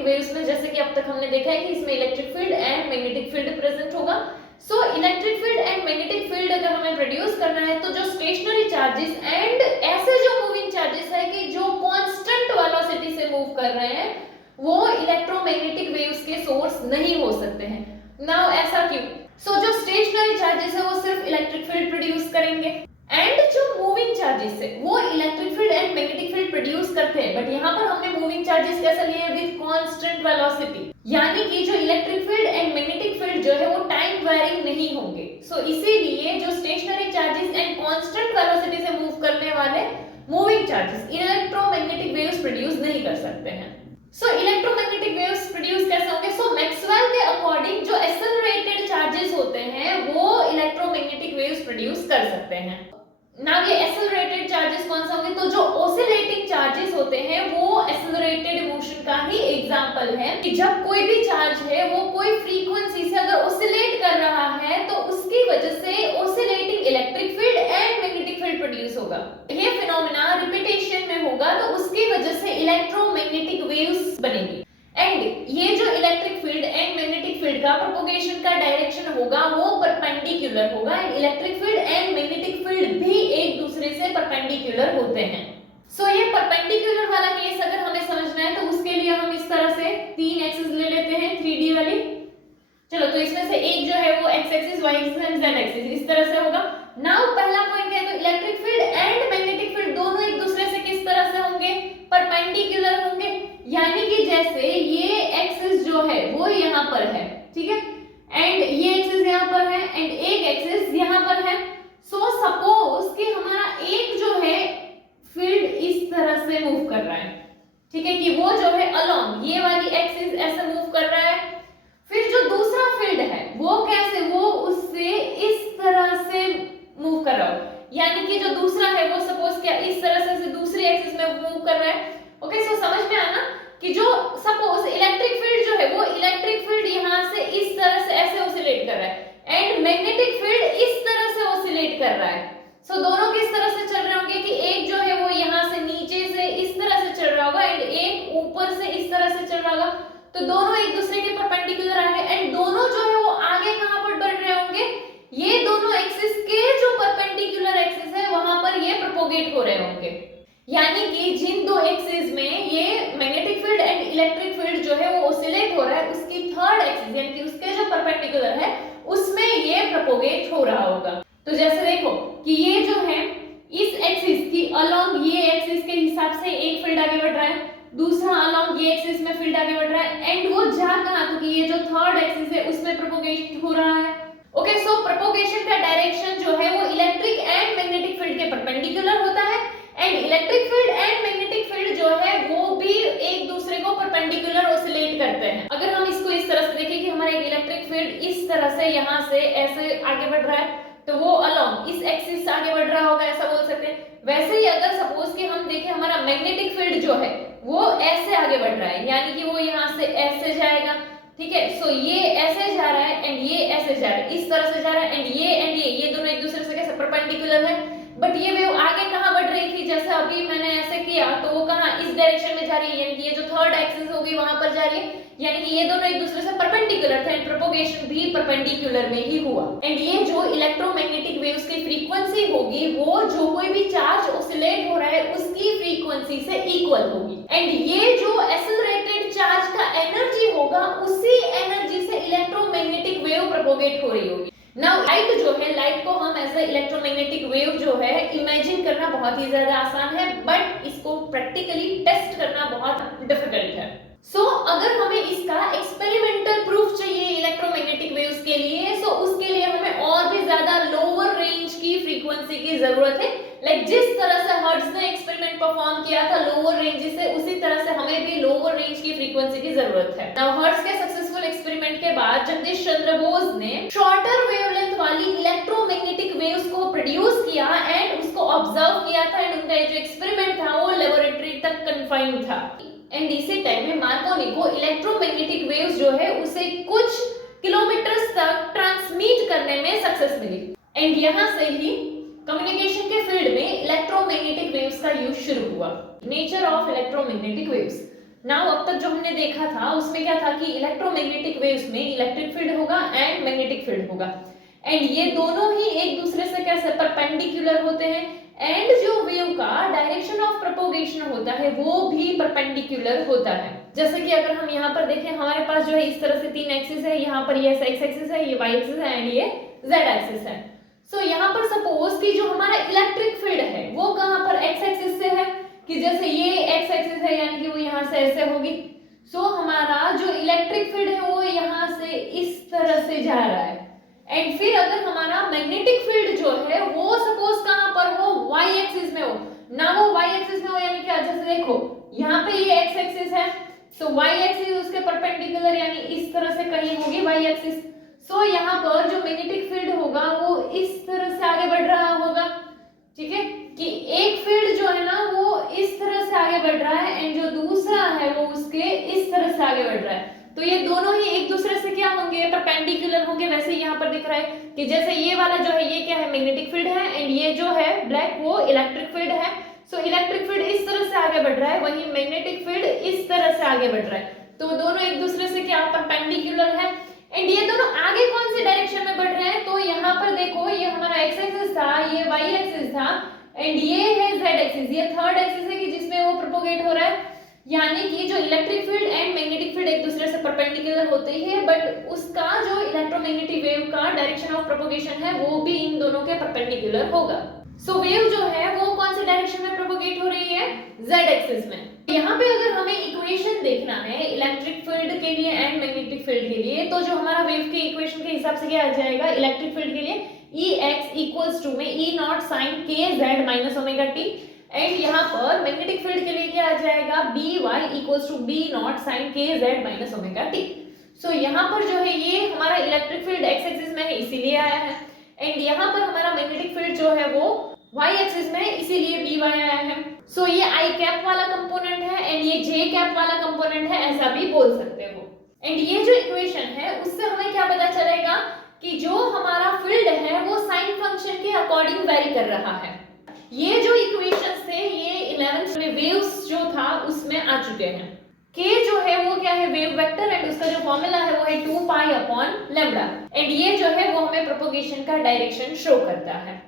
वेव्स में जैसे कि अब तक हमने देखा है कि इसमें electric field and magnetic field present होगा। So electric field and magnetic field अगर हमें प्रोड्यूस करना है तो जो स्टेशनरी चार्जेस एंड ऐसे जो मूविंग चार्जेस है कि जो कांस्टेंट वेलोसिटी से मूव कर रहे हैं वो इलेक्ट्रोमैग्नेटिक वेव्स के सोर्स नहीं हो सकते हैं। नाउ ऐसा क्यों? सो जो स्टेशनरी चार्जेस है वो सिर्फ इलेक्ट्रिक फील्ड प्रोड्यूस करेंगे, एंड जो मूविंग चार्जेस है वो electric field and magnetic field produce करते हैं। बट यहाँ पर हमने मूविंग चार्जेस कैसे लिए हैं? विद कांस्टेंट वेलोसिटी, यानी कि जो electric field and magnetic field जो है वो टाइम वेरिंग नहीं होंगे। सो इसीलिए जो stationary charges and constant velocity से मूव करने वाले moving charges electromagnetic waves produce नहीं कर सकते हैं। सो इलेक्ट्रोमैग्नेटिक वेव्स प्रोड्यूस कैसे होंगे? सो मैक्सवेल के अकॉर्डिंग जो एक्सेलरेटेड चार्जेस होते हैं वो इलेक्ट्रोमैग्नेटिक वेव्स प्रोड्यूस कर सकते हैं। नाउ ये एक्सेलरेटेड चार्जेस कौन सा होंगे? तो जो ऑसिलेटिंग चार्जेस होते हैं वो एक्सेलरेटेड मोशन का ही एग्जांपल है कि जब कोई भी चार्ज है वो कोई फ्रीक्वेंसी से अगर ऑसिलेट कर रहा है तो उसकी वजह से oscillating electric field and magnetic field produce होगा। ये फिनोमेना रिपीटेशन में होगा तो उसकी वजह से इलेक्ट्रोमैग्नेटिक वेव्स बनेंगी। एंड ये जो electric field and magnetic field का प्रोपगेशन का डायरेक्शन होगा वो परपेंडिकुलर होगा, and electric field and magnetic field भी एक दूसरे से परपेंडिकुलर होते हैं। सो ये परपेंडिकुलर वाला केस अगर हमें समझना है तो उसके लिए हम इस तरह से तीन एक्सिस ले लेते हैं 3D वाली। चलो तो इसमें से एक जो है वो x axis, y axis and z axis इस तरह से होगा। नाउ पहला पॉइंट है तो electric field and magnetic field दोनों एक दूसरे से किस तरह से होंगे? परपेंडिकुलर होंगे, यानी कि जैसे ये एक्सिस जो है वो यहाँ पर है, ठीक है, एंड ये एक्सिस यहाँ पर है एंड एक एक्सिस यहाँ पर है। सो सपोज कि हमारा एक जो है फील्ड इस तरह से मूव कर रहा है, ठीक है, कि वो जो है अलोंग ये वाली एक्सिस ऐसे मूव कर रहा है। फिर जो दूसरा फील्ड है वो कैसे? वो उससे इस तरह से मूव कर रहा हो, यानी कि जो दूसरा है वो सपोज क्या इस तरह से दूसरी एक्सिस में मूव कर रहा है। ओके, सो समझ में आना कि जो सपोज इलेक्ट्रिक फील्ड जो है वो इलेक्ट्रिक फील्ड यहाँ से इस तरह से ऐसे ऑसिलेट कर रहा है एंड मैग्नेटिक फील्ड इस तरह से ऑसिलेट कर रहा है। सो दोनों किस तरह से चल रहे होंगे कि एक जो है वो यहाँ से नीचे से इस तरह से चल रहा होगा एंड एक ऊपर से इस तरह से चल रहा होगा। तो दोनों एक दूसरे के परपेंडिकुलर आएंगे एंड दोनों जो है वो आगे कहां पर बढ़ रहे होंगे? ये दोनों एक्सिस के जो परपेंडिकुलर एक्सिस है वहां पर ये प्रोपोगेट हो रहे होंगे, यानी कि जिन दो एक्सिस में ये magnetic field and electric field जो है वो ऑसिलेट हो रहा है उसकी थर्ड एक्सिस यानी कि उसके जो परपेंडिकुलर है उसमें ये प्रोपोगेट हो रहा होगा। तो जैसे देखो कि ये जो है इस एक्सिस की अलोंग ये एक्सिस के हिसाब से एक फील्ड आगे बढ़ रहा है, दूसरा अलोंग ये एक्सिस में फील्ड आगे बढ़ रहा है एंड वो जा कहां? तो कि ये जो थर्ड एक्सिस है उसमें प्रोपोगेट हो रहा है। ओके, सो प्रोपोगेशन का डायरेक्शन जो है वो इलेक्ट्रिक एंड मैग्नेटिक फील्ड के परपेंडिकुलर होता है and electric field and magnetic field जो है वो भी एक दूसरे को परपेंडिकुलर ऑसिलेट करते हैं। अगर हम इसको इस तरह से देखें कि हमारा एक इलेक्ट्रिक फील्ड इस तरह से यहाँ से ऐसे आगे बढ़ रहा है तो वो अलोंग इस एक्सिस से आगे बढ़ रहा होगा, ऐसा बोल सकते हैं। वैसे ही अगर सपोज कि हम देखें हमारा मैग्नेटिक फील्ड जो है वो ऐसे आगे बढ़ रहा है, यानी कि वो यहाँ से ऐसे जाएगा, ठीक है। सो ये ऐसे जा रहा है एंड ये ऐसे जा रहा है, इस तरह से जा रहा है एंड ये दोनों एक दूसरे से कैसे परपेंडिकुलर है। बट ये वेव आगे कहां बढ़ रही थी? जैसे अभी मैंने ऐसे किया तो वो कहां इस डायरेक्शन में जा रही है, यानी कि ये जो थर्ड एक्सिस होगी वहां पर जा रही है, यानी कि ये दोनों एक दूसरे से परपेंडिकुलर थे एंड प्रोपोगेशन भी परपेंडिकुलर में ही हुआ। एंड ये जो इलेक्ट्रोमैग्नेटिक वेव्स की फ्रीक्वेंसी होगी वो जो कोई भी चार्ज ऑसिलेट हो रहा है उसकी फ्रीक्वेंसी से इक्वल होगी एंड ये जो एक्सेलरेटेड चार्ज का एनर्जी होगा उसी एनर्जी से इलेक्ट्रोमैग्नेटिक वेव प्रोपोगेट हो रही होगी। नाउ लाइट जो है, लाइट को हम एज ए इलेक्ट्रोमैग्नेटिक वेव जो है इमेजिन करना बहुत ही ज्यादा आसान है बट इसको प्रैक्टिकली टेस्ट करना बहुत डिफिकल्ट है। सो अगर हमें इसका एक्सपेरिमेंटल प्रूफ चाहिए इलेक्ट्रोमैग्नेटिक वेव्स के लिए सो उसके लिए हमें और भी ज्यादा लोअर रेंज की फ्रीक्वेंसी की जरूरत है। लाइक जिस तरह से हर्ट्ज ने एक्सपेरिमेंट परफॉर्म किया था लोअर रेंज से, उसी तरह से हमें भी लोअर रेंज की फ्रीक्वेंसी की जरूरत है। नाउ हर्ट्ज के सक्सेसफुल एक्सपेरिमेंट के बाद जगदीश चंद्र बोस ने शॉर्टर वेवलेंथ वाली इलेक्ट्रोमैग्नेटिक वेव्स को प्रोड्यूस किया एंड उसको ऑब्जर्व किया था एंड उनका जो एक्सपेरिमेंट था वो लेबोरेटरी तक कन्फाइंड था। एंड इसी टाइम में मार्कोनी को इलेक्ट्रोमैग्नेटिक वेव्स जो है उसे कुछ किलोमीटर्स तक ट्रांसमिट करने में सक्सेस मिली एंड यहां से ही कम्युनिकेशन के फील्ड में इलेक्ट्रोमैग्नेटिक वेव्स का यूज शुरू हुआ। Nature of electromagnetic waves. Now अब तक जो हमने देखा था उसमें क्या था कि इलेक्ट्रोमैग्नेटिक वेव्स में इलेक्ट्रिक फील्ड होगा एंड मैग्नेटिक फील्ड होगा एंड ये दोनों ही एक दूसरे से कैसे परपेंडिकुलर होते हैं एंड जो वेव का डायरेक्शन ऑफ प्रोपोगेशन होता है वो भी परपेंडिकुलर होता है। जैसे कि अगर हम यहाँ पर देखें, हमारे पास जो है इस तरह से 3 एक्सिस है, यहाँ पर ये x एक्सिस है, ये y एक्सिस है एंड ये z एक्सिस है। सो यहाँ पर सपोज कि जो हमारा इलेक्ट्रिक फील्ड है वो कहाँ पर x एक्सिस से है, कि जैसे ये x एक्सिस है यानी कि वो यहाँ से ऐसे होगी। सो हमारा जो इलेक्ट्रिक फील्ड है वो यहाँ से इस तरह से जा रहा है। एंड फिर अगर हमारा मैग्नेटिक फील्ड जो है वो सपोज कहाँ पर हो, y एक्सिस में हो ना, वो y एक्सिस में हो यानी कि जैसे देखो यहाँ पे ये x एक्सिस है, सो y एक्सिस उसके परपेंडिकुलर यानी इस तरह से कहीं होगी y एक्सिस। सो यहाँ पर जो मैग्नेटिक फील्ड होगा वो इस तरह से आगे बढ़ रहा होगा, ठीक है, कि एक फील्ड जो है ना वो इस तरह से आगे बढ़ रहा है एंड जो दूसरा है वो उसके इस तरह से आगे बढ़ रहा है। तो ये दोनों ही एक दूसरे से क्या होंगे, परपेंडिकुलर होंगे। वैसे यहाँ पर दिख रहा है कि जैसे ये वाला जो है ये क्या है, मैग्नेटिक फील्ड है एंड ये जो है ब्लैक वो इलेक्ट्रिक फील्ड है। सो इलेक्ट्रिक फील्ड इस तरह से आगे बढ़ रहा है, वही मैग्नेटिक फील्ड इस तरह से आगे बढ़ रहा है। तो दोनों एक दूसरे से क्या परपेंडिकुलर है। एंड ये दोनों आगे कौन सी डायरेक्शन में बढ़ रहे हैं, तो यहाँ पर देखो ये हमारा x एक्सिस था, ये y एक्सिस था एंड ये है z एक्सिस, ये थर्ड एक्सिस है कि जिसमें वो प्रोपोगेट हो रहा है। यानी कि जो electric field and magnetic field एक दूसरे से परपेंडिकुलर होते ही है, बट उसका जो इलेक्ट्रोमैग्नेटिक वेव का डायरेक्शन ऑफ प्रोपोगेशन है वो भी इन दोनों के परपेंडिकुलर होगा। सो वेव जो है वो कौन सी डायरेक्शन में प्रोपोगेट हो रही है, z एक्सिस में। यहाँ पे अगर हमें इक्वेशन देखना है इलेक्ट्रिक फील्ड के लिए एंड मैग्नेटिक फील्ड के लिए, तो जो हमारा वेव के इक्वेशन के हिसाब से क्या आ जाएगा, इलेक्ट्रिक फील्ड के लिए Ex इक्वल्स टू में E naught sine k z minus omega t, and यहाँ पर मैग्नेटिक फील्ड के लिए क्या आ जाएगा, By equals to B naught sine k z minus omega t। So यहाँ पर जो है ये हमारा इलेक्ट्रिक फील्ड x एक्सिस में है इसीलिए आया है, एंड यहाँ पर हमारा मैग्नेटिक फील्ड जो है वो y एक्सिस में है इसीलिए By आया है। सो ये i कैप वाला कंपोनेंट है एंड ये j कैप वाला कंपोनेंट है, ऐसा भी बोल सकते हो। एंड ये जो इक्वेशन है उससे हमें क्या पता चलेगा कि जो हमारा फील्ड है वो साइन फंक्शन के अकॉर्डिंग वेरी कर रहा है। ये जो इक्वेशंस थे ये 11th में वेव्स जो था उसमें आ चुके हैं। k जो है वो क्या है, वेव वेक्टर, एंड उसका जो फॉर्मूला है वो है 2 पाई अपॉन लैम्डा, एंड ये जो है वो हमें प्रोपोगेशन का डायरेक्शन शो करता है।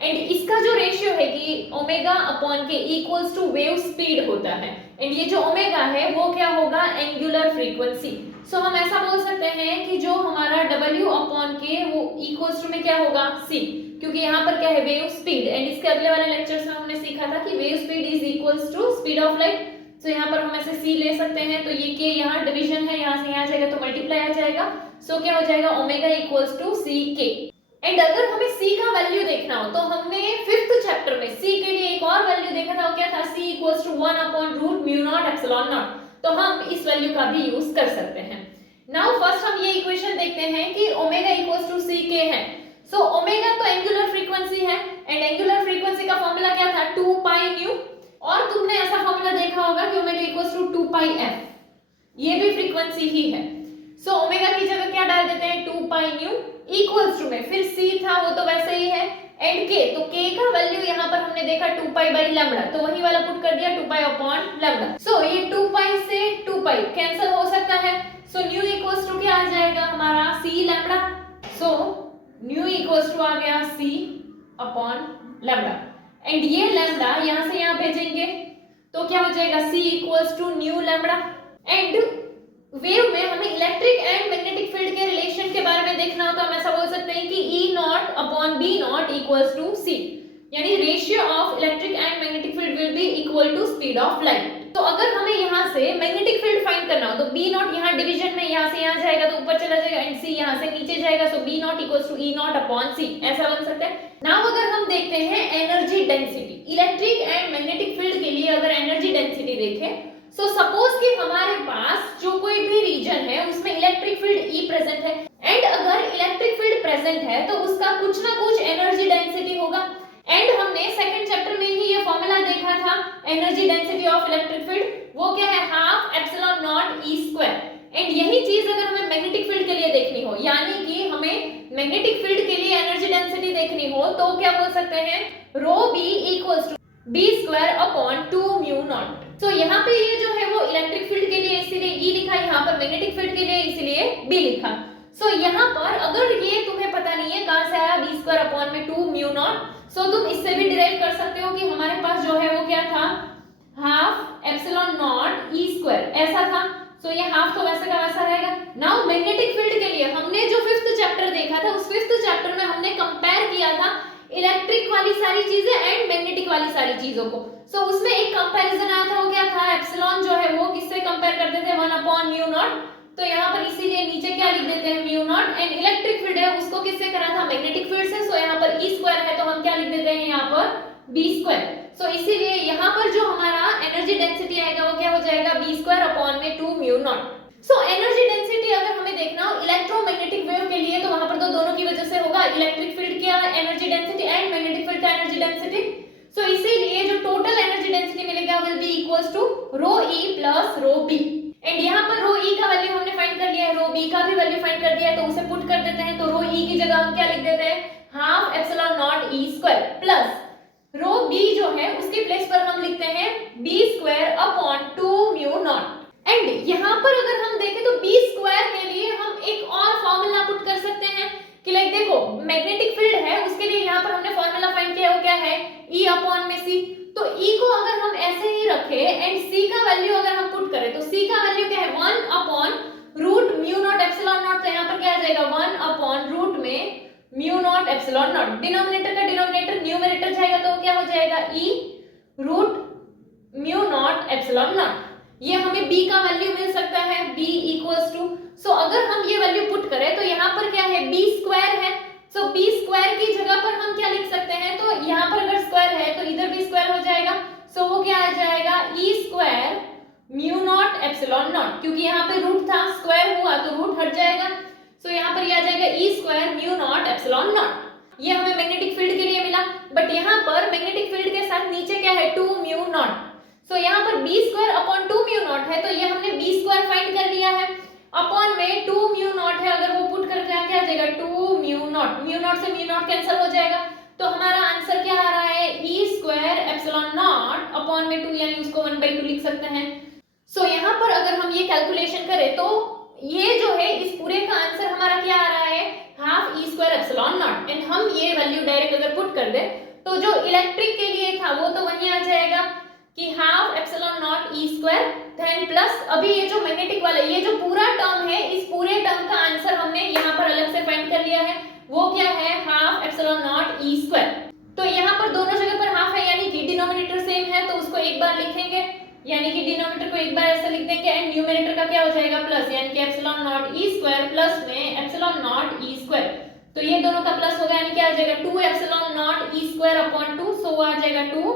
एंड इसका जो रेशियो है कि ओमेगा अपॉन के इक्वल्स टू वेव स्पीड होता है, एंड ये जो ओमेगा है वो क्या होगा, एंगुलर फ्रीक्वेंसी। सो हम ऐसा बोल सकते हैं कि जो हमारा W अपॉन के वो इक्वल्स टू में क्या होगा, c, क्योंकि यहाँ पर क्या है, वेव स्पीड। एंड इसके अगले वाले लेक्चर्स में हमने सीखा था कि wave speed is equals to speed of light. So यहाँ पर हम ऐसे c ले सकते हैं, तो ये k यहाँ डिवीजन है, यहाँ से यहाँ जाएगा तो मल्टीप्लाई आ जाएगा। सो क्या हो जाएगा, omega equals to ck। And अगर हमें c का वैल्यू देखना हो तो हमने 5th चैप्टर में c के लिए एक और वैल्यू देखा था, वो क्या था, c equals to 1 upon root mu naught epsilon naught. तो हम इस वैल्यू का भी यूज कर सकते हैं। नाउ फर्स्ट हम ये इक्वेशन देखते हैं कि ओमेगा इक्वल्स टू ck है। सो ओमेगा तो एंगुलर फ्रीक्वेंसी है, एंड एंगुलर फ्रीक्वेंसी का फॉर्मूला क्या था, 2 पाई न्यू, और तुमने ऐसा फॉर्मूला देखा होगा कि omega equals to 2 pi f, ये भी फ्रीक्वेंसी ही है। सो ओमेगा की जगह क्या डाल देते हैं, 2 पाई न्यू इक्वल्स टू में फिर c था वो तो वैसे ही है, एंड k, तो k का वैल्यू यहाँ पर हमने देखा 2 पाई बाई लैम्डा, तो वही वाला पुट कर दिया 2 पाई अपॉन लैम्डा। सो ये 2 पाई से 2 पाई कैंसिल हो सकता है। सो न्यू इक्वल्स टू क्या आ जाएगा हमारा, c lambda. So nu equals to आ गया c अपॉन लैम्डा, एंड ये लैम्डा यहाँ से यहाँ भेजेंगे तो क्या हो जाएगा, c equals to nu lambda. And wave में हमें इलेक्ट्रिक एंड मैग्नेटिक फील्ड के रिलेशन के बारे में देखना हो तो हम ऐसा बोल सकते हैं कि E naught upon B naught equals to C, यानी ratio of electric and magnetic field will be equal to speed of light. तो अगर हमें यहाँ से मैग्नेटिक फील्ड फाइंड करना हो तो B नॉट यहाँ डिवीजन में यहाँ से यहाँ जाएगा तो ऊपर चला जाएगा, एंड C यहाँ से नीचे जाएगा, so B naught equals to E naught upon C, ऐसा बन सकता है। नाउ अगर हम देखते हैं energy density, electric and magnetic field के लिए अगर एनर्जी डेंसिटी देखें, सो सपोज कि हमारे पास जो कोई भी रीजन है उसमें इलेक्ट्रिक फील्ड E प्रेजेंट है, एंड अगर इलेक्ट्रिक फील्ड प्रेजेंट है तो उसका कुछ ना कुछ एनर्जी डेंसिटी होगा। एंड हमने सेकंड चैप्टर में ही ये फॉर्मूला देखा था energy density of electric field, वो क्या है, half epsilon naught E square. And यही चीज अगर हमें मैग्नेटिक फील्ड के लिए देखनी हो, यानी कि हमें मैग्नेटिक फील्ड के लिए एनर्जी डेंसिटी देखनी हो तो क्या बोल सकते हैं, rho b equals to b square upon 2 mu naught. So यहाँ पे ये जो है वो इलेक्ट्रिक फील्ड के लिए इसीलिए E लिखा, यहाँ पर मैग्नेटिक फील्ड के लिए इसीलिए B लिखा। सो यहाँ पर अगर ये तुम्हें पता नहीं है कहाँ से आया b स्क्वायर अपॉन में 2 म्यू नॉट, सो तुम इससे भी डिराइव कर सकते हो कि हमारे पास जो है वो क्या था, half epsilon naught E square, ऐसा था। सो ये हाफ तो वैसे का वैसा रहेगा। नाउ मैग्नेटिक फील्ड के लिए हमने जो फिफ्थ चैप्टर देखा था, उस फिफ्थ चैप्टर में हमने कंपेयर किया था इलेक्ट्रिक वाली सारी चीजें एंड मैग्नेटिक वाली सारी चीजों को। सो उसमें एक कंपैरिजन आया था, वो क्या था, एप्सिलॉन जो है वो किससे कंपेयर करते थे, 1/μ0। तो यहाँ पर इसीलिए नीचे क्या लिख देते हैं, μ0। एंड इलेक्ट्रिक फील्ड है उसको किससे करा था, मैग्नेटिक फील्ड से। सो यहाँ पर ई स्क्वायर है तो हम क्या लिख देते हैं यहाँ पर बी स्क्वायर। सो इसीलिए यहाँ पर जो हमारा एनर्जी डेंसिटी आएगा वो क्या हो जाएगा, बी स्क्वायर अपॉन में 2μ0। सो एनर्जी डेंसिटी अगर हमें देखना हो इलेक्ट्रोमैग्नेटिक वेव के लिए, तो वहां पर तो दोनों की वजह से होगा, इलेक्ट्रिक फील्ड की energy density and magnetic field का एनर्जी डेंसिटी। सो इसीलिए जो टोटल एनर्जी डेंसिटी मिलेगा will be equals to rho E plus rho B. And यहाँ पर रो ई का वैल्यू हमने फाइंड कर लिया है, रो बी का भी वैल्यू फाइंड कर दिया है, तो उसे पुट कर देते हैं। तो रो ई की जगह हम क्या लिख देते हैं, half epsilon naught E square plus rho B जो है उसके प्लेस पर हम लिखते हैं बी स्क्वायर अपॉन 2μ0। एंड यहाँ पर अगर हम देखें तो बी स्क्वायर के लिए हम एक और फॉर्मूला पुट कर सकते हैं कि लाइक देखो मैग्नेटिक फील्ड है उसके लिए यहाँ पर हमने फॉर्मूला फाइंड किया, वो क्या है, E अपॉन में C। तो E को अगर हम ऐसे ही रखे एंड C का वैल्यू अगर हम पुट करें तो C का वैल्यू क्या है, 1 अपॉन रूट μ0 एप्सिलॉन नॉट। तो यहाँ पर क्या आ जाएगा, 1 अपॉन रूट में μ0 एप्सिलॉन नॉट। डिनोमिनेटर का डिनोमिनेटर न्यूमरेटर जाएगा तो क्या हो जाएगा, E रूट μ0 एप्सिलॉन नॉट। ये हमें B का वैल्यू मिल सकता है, B इक्वल्स टू, सो अगर हम ये वैल्यू पुट करें तो यहाँ पर क्या है, B स्क्वायर है। सो B स्क्वायर की जगह पर हम क्या लिख सकते हैं, तो यहाँ पर अगर स्क्वायर है तो इधर भी स्क्वायर हो जाएगा। सो वो क्या आ जाएगा, E स्क्वायर μ0 एप्सिलॉन नॉट, क्योंकि यहाँ पे रूट था, स्क्वायर हुआ तो रूट हट जाएगा। सो यहाँ पर ये आ जाएगा E स्क्वायर μ0 एप्सिलॉन नॉट। ये हमें मैग्नेटिक फील्ड के लिए मिला, बट यहाँ पर मैग्नेटिक फील्ड के साथ नीचे क्या है, 2μ0। सो यहाँ पर b स्क्वायर अपॉन 2μ0 है, तो ये हमने b स्क्वायर फाइंड कर लिया है, अपॉन में 2μ0 है, अगर वो पुट करके क्या आ जाएगा, 2μ0, μ0 से μ0 कैंसिल हो जाएगा। तो हमारा आंसर क्या आ रहा है, E square epsilon not upon में 2, यानी उसको 1/2 लिख सकते हैं। सो यहाँ पर अगर हम ये कैलकुलेशन करें तो ये जो है इस पूरे का आंसर हमारा क्या आ रहा है, half E square epsilon naught. And हम ये वैल्यू डायरेक्ट अगर पुट कर दे तो जो इलेक्ट्रिक के लिए था वो तो वही आ जाएगा कि half epsilon naught E square, then plus अभी ये जो मैग्नेटिक वाला ये जो पूरा टर्म है, इस पूरे टर्म का आंसर हमने यहाँ पर अलग से फाइंड कर लिया है, वो क्या है, half epsilon naught E square. तो यहाँ पर दोनों जगह पर हाफ है, यानी कि डिनोमिनेटर सेम है, तो उसको एक बार लिखेंगे, यानी कि डिनोमिनेटर को एक बार ऐसे लिख देंगे एंड न्यूमरेटर का क्या हो जाएगा, प्लस, यानी कि epsilon naught E square plus में एप्सिलॉन नॉट E स्क्वायर। तो ये दोनों का प्लस होगा, यानी क्या आ जाएगा, 2 epsilon naught E square upon 2। सो वो आ जाएगा 2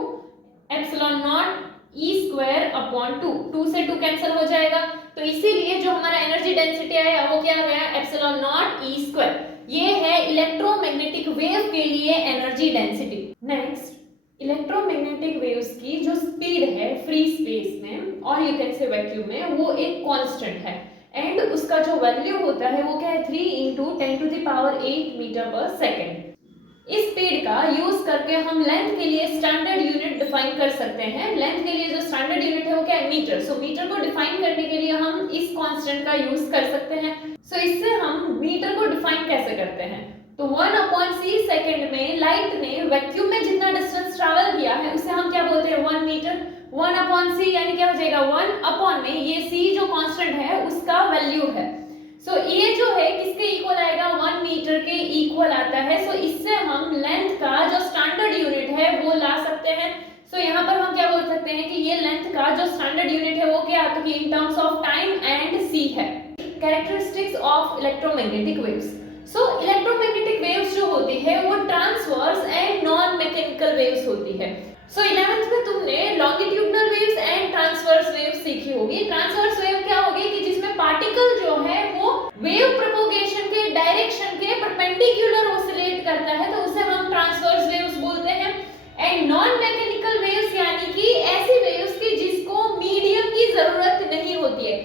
epsilon naught E square upon 2, 2 से 2 कैंसिल हो जाएगा। तो इसीलिए जो हमारा एनर्जी डेंसिटी आया वो क्या गया, एप्सिलॉन नॉट E स्क्वायर। ये है इलेक्ट्रोमैग्नेटिक वेव के लिए energy density. Next, electromagnetic waves की जो स्पीड है फ्री स्पेस में और यू कैन से वैक्यूम में, वो एक कांस्टेंट है एंड उसका जो वैल्यू होता है वो क्या है, 3 × 10⁸ मीटर पर सेकेंड। इस स्पीड का यूज करके हम लेंथ के लिए स्टैंडर्ड यूनिट डिफाइन कर सकते हैं। लेंथ के लिए जो स्टैंडर्ड यूनिट है वो क्या है, मीटर। सो मीटर को डिफाइन करने के लिए हम इस कांस्टेंट का यूज कर सकते हैं। सो इससे हम मीटर को डिफाइन कैसे करते हैं, तो 1/c सेकंड में लाइट ने वैक्यूम में जितना डिस्टेंस ट्रैवल किया है उसे हम क्या बोलते हैं, 1 मीटर। 1/c यानी क्या हो जाएगा, 1 अपॉन में ये c जो कांस्टेंट है उसका वैल्यू है। सो ये जो है किसके इक्वल आएगा, 1 मीटर के इक्वल आता है। सो इससे हम लेंथ का जो स्टैंडर्ड यूनिट है वो ला सकते हैं। सो यहाँ पर हम क्या बोल सकते हैं कि ये लेंथ का जो स्टैंडर्ड यूनिट है वो क्या, तो कि in terms of time and c है। Characteristics of electromagnetic waves. So electromagnetic waves जो होती है वो transverse and non mechanical waves होती है। सो 11th में तुमने longitudinal waves and transverse waves सीखी होगी। ट्रांसवर्स वेव क्या होगी कि जिसमें पार्टिकल जो है वो वेव प्रोपोगेशन के डायरेक्शन के परपेंडिकुलर ऑसिलेट करता है, तो उसे हम ट्रांसवर्स वेव्स बोलते हैं। एंड नॉन मैकेनिकल वेव्स यानी कि ऐसी वेव्स की जिसको मीडियम की जरूरत नहीं होती है,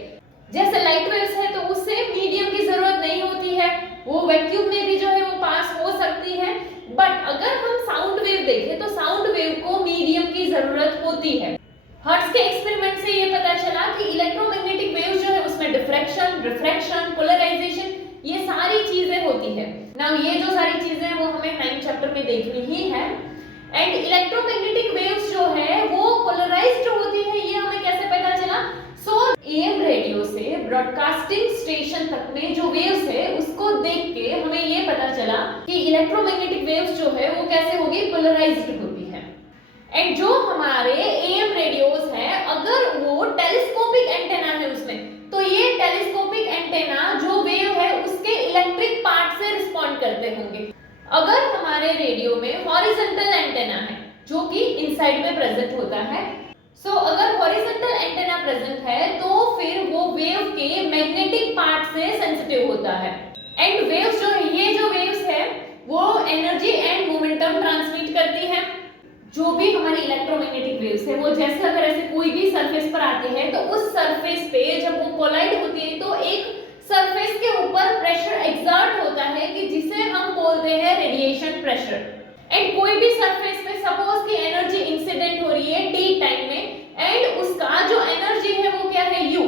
जैसे लाइट वेव्स है तो उससे मीडियम की जरूरत नहीं होती है, वो वैक्यूम में भी जो है वो पास हो सकती है। बट अगर हम साउंड वेव देखें तो साउंड वेव को मीडियम की जरूरत होती है। हर्ट्ज के एक्सपेरिमेंट से ये पता चला कि इलेक्ट्रोमैग्नेटिक वेव्स जो है उसमें डिफ्रैक्शन, रिफ्रैक्शन, पोलराइजेशन, ये सारी चीजें होती है। नाउ ये जो सारी चीजें हैं वो हमें 9th चैप्टर में देखनी ही है। एंड इलेक्ट्रोमैग्नेटिक वेव्स जो है वो पोलराइज्ड होती है, ये हमें कैसे पता चला? सो एएम रेडियो से ब्रॉडकास्टिंग स्टेशन तक में जो वेव्स है उसको देख के हमें ये पता चला कि इलेक्ट्रोमैग्नेटिक वेव्स जो है वो कैसे होगी? पोलराइज्ड होती है। एंड जो हमारे एएम रेडियोस है, अगर वो टेलीस्कोपिक एंटेना है उसमें, तो ये टेलीस्कोपिक एंटेना जो वेव है उसके इलेक्ट्रिक पार्ट से रिस्पॉन्ड करते होंगे। अगर हमारे रेडियो में हॉरिजॉन्टल एंटेना है जो कि इनसाइड में प्रेजेंट होता है, सो अगर हॉरिजॉन्टल एंटेना प्रेजेंट है तो फिर वो वेव के मैग्नेटिक पार्ट से सेंसिटिव होता है। एंड वेव्स जो है, ये जो वेव्स है वो एनर्जी एंड मोमेंटम ट्रांसमिट करती है। जो भी हमारी इलेक्ट्रोमैग्नेटिक वेव्स है वो जैसे अगर ऐसे कोई भी सरफेस पर आती है तो उस सरफेस पे जब वो कोलाइड होती है तो एक सरफेस के ऊपर प्रेशर एक्सर्ट होता है कि जिसे हम बोलते हैं रेडिएशन प्रेशर। एंड कोई भी सरफेस पे सपोज कि एनर्जी इंसिडेंट हो रही है टी टाइम में एंड उसका जो एनर्जी है वो क्या है? u।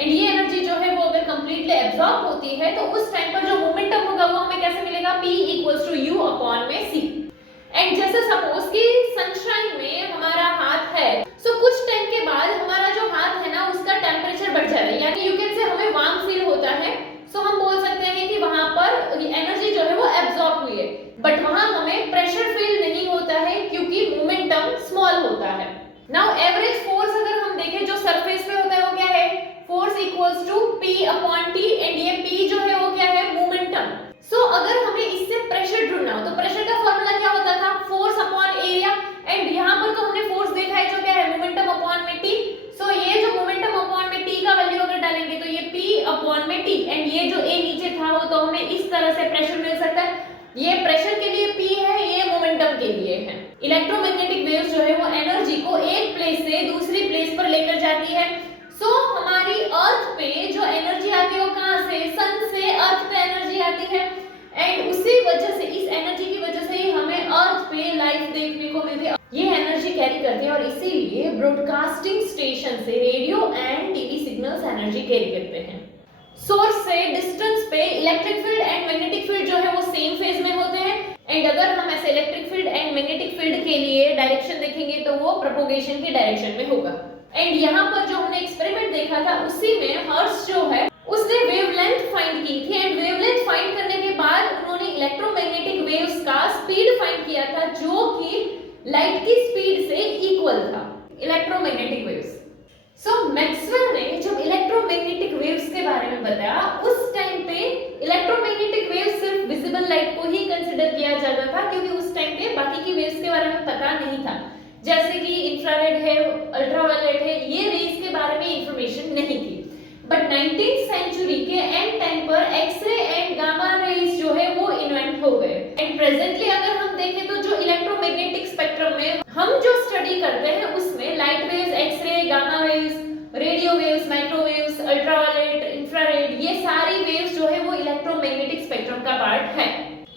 एंड ये एनर्जी जो है वो अगर कंप्लीटली एब्जॉर्ब होती है तो उस टाइम पर जो मोमेंटम होगा वो हमें कैसे मिलेगा? p = u/c। एंड जैसे सपोज कि सनशाइन में हमारा हाथ है, सो कुछ टाइम के बाद हमारा जो हाथ है ना उसका टेम्परेचर बढ़ जाता है, यानी यू कैन से हमें वार्म फील होता है। सो हम बोल सकते हैं कि वहां पर एनर्जी जो है वो एब्जॉर्ब हुई है, बट वहां हमें प्रेशर फील नहीं होता है क्योंकि मोमेंटम स्मॉल होता है। नाउ एवरेज फोर्स अगर हम देखें जो सरफेस पे होता है वो क्या है? फोर्स = P/T एंड ये P जो है वो क्या है? मोमेंटम। सो अगर हमें इससे प्रेशर ढूंढना हो तो प्रेशर का फॉर्मूला क्या होता था? Force upon area. एंड यहाँ पर तो हमने फोर्स देखा है जो क्या है? मोमेंटम अपॉन में टी। सो ये जो मोमेंटम अपॉन में टी का वैल्यू अगर डालेंगे तो ये P/T एंड ये जो ए नीचे था वो तो हमें इस तरह से प्रेशर मिल सकता है। ये प्रेशर के लिए P है, ये मोमेंटम के लिए है। इलेक्ट्रोमैग्नेटिक वेव्स जो है वो एनर्जी को एक प्लेस से दूसरी प्लेस पर लेकर जाती है। सो हमारी अर्थ पे जो एनर्जी आती है वो कहां से? सन से अर्थ पे एनर्जी आती है। एंड उसी वजह से, इस एनर्जी की वजह से ही हमें अर्थ पे लाइफ देखने को मिलती है। ये एनर्जी कैरी करते हैं और इसीलिए ब्रॉडकास्टिंग स्टेशन से radio and TV signals energy carry करते हैं। सोर्स से डिस्टेंस पे electric field and magnetic field जो है वो सेम फेज में होते हैं। एंड अगर हम ऐसे electric field and magnetic field के लिए डायरेक्शन देखेंगे तो वो प्रोपगेशन की डायरेक्शन में होगा। एंड यहाँ पर जो हमने एक्सपेरिमेंट देखा था उसी में हर्ट्ज जो है उसने वेवलेंथ फाइंड की थी। एंड वेवलेंथ फाइंड करने के बाद उन्होंने इलेक्ट्रोमैग्नेटिक वेव्स का स्पीड फाइंड किया था जो कि लाइट की स्पीड से इक्वल था, इलेक्ट्रोमैग्नेटिक वेव्स। सो मैक्सवेल ने जब इलेक्ट्रोमैग्नेटिक वेव्स के बारे में बताया उस टाइम पे इलेक्ट्रोमैग्नेटिक वेव्स सिर्फ विजिबल लाइट को ही कंसीडर किया जाता था क्योंकि उस टाइम पे बाकी की वेव्स के बारे में पता नहीं था, जैसे कि इंफ्रारेड है, अल्ट्रावायलेट है, ये रेज के बारे में इंफॉर्मेशन नहीं थी। बट 19th सेंचुरी के एंड टाइम पर एक्सरे एंड गामा रेज जो है वो इन्वेंट हो गए। एंड प्रेजेंटली अगर हम देखें तो जो इलेक्ट्रोमैग्नेटिक स्पेक्ट्रम में हम जो स्टडी करते हैं उसमें light waves, X ray, gamma waves, radio waves, microwaves, ultraviolet, infrared, ये सारी वेव्स जो है वो इलेक्ट्रोमैग्नेटिक स्पेक्ट्रम का पार्ट है।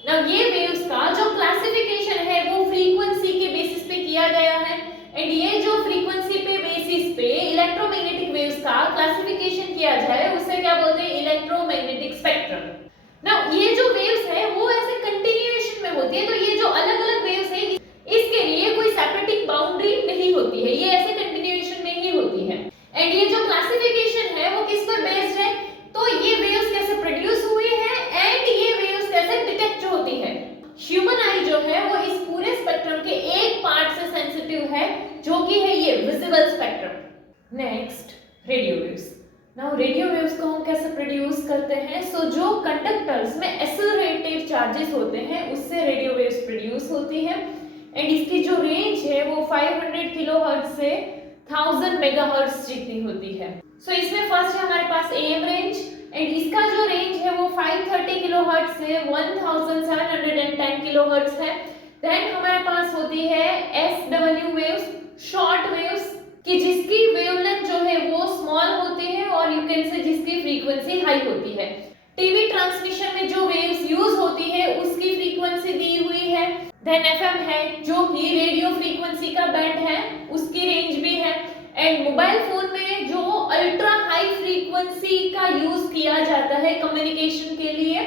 नाउ ये वेव्स का जो क्लासिफिकेशन है वो फ्रीक्वेंसी के बेसिस पे किया गया है। एंड ये जो फ्रीक्वेंसी पे बेसिस पे इलेक्ट्रोमैग्नेटिक वेव्स का क्लासिफिकेशन किया जाए उसे क्या बोलते हैं? Electromagnetic spectrum. नाउ ये जो वेव्स है वो ऐसे कंटिन्यूएशन में होती है, तो ये जो अलग-अलग वेव्स है इसके लिए कोई सेपरेटिंग बाउंड्री नहीं होती है, ये ऐसे कंटिन्यूएशन में ही होती है। एंड ये जो क्लासिफिकेशन है वो किस पर बेस्ड है? तो ये वेव्स कैसे प्रोड्यूस हुई है एंड ये वेव्स कैसे डिटेक्ट होती है। ह्यूमन आई जो है वो इस पूरे स्पेक्ट्रम के एक पार्ट से सेंसिटिव है जो कि है ये visible spectrum. Next, radio waves. Now radio waves को हम कैसे प्रोड्यूस करते हैं? सो जो कंडक्टर्स में एक्सेलरेटेड चार्जेस होते हैं उससे रेडियो वेव्स प्रोड्यूस होती है। एंड इसकी जो रेंज है वो 500 किलोहर्ट्ज से 1000 मेगाहर्ट्ज जितनी होती है। सो इसमें फर्स्ट है हमारे पास एएम रेंज एंड इसका जो रेंज है वो 530 किलोहर्ट्ज से 1710 किलोहर्ट्ज है। देन हमारे पास होती है एसडब्ल्यू वेव्स, शॉर्ट वेव्स, कि जिसकी वेवलेंथ जो है वो स्मॉल होती है और यू कैन से जिसकी फ्रीक्वेंसी हाई होती है। टीवी ट्रांसमिशन में जो वेव्स यूज होती है उसकी फ्रीक्वेंसी दी हुई है। देन एफएम है जो कि रेडियो फ्रीक्वेंसी का बैंड है, उसकी रेंज भी है। एंड मोबाइल फोन में जो अल्ट्रा हाई फ्रीक्वेंसी का यूज किया जाता है कम्युनिकेशन के लिए।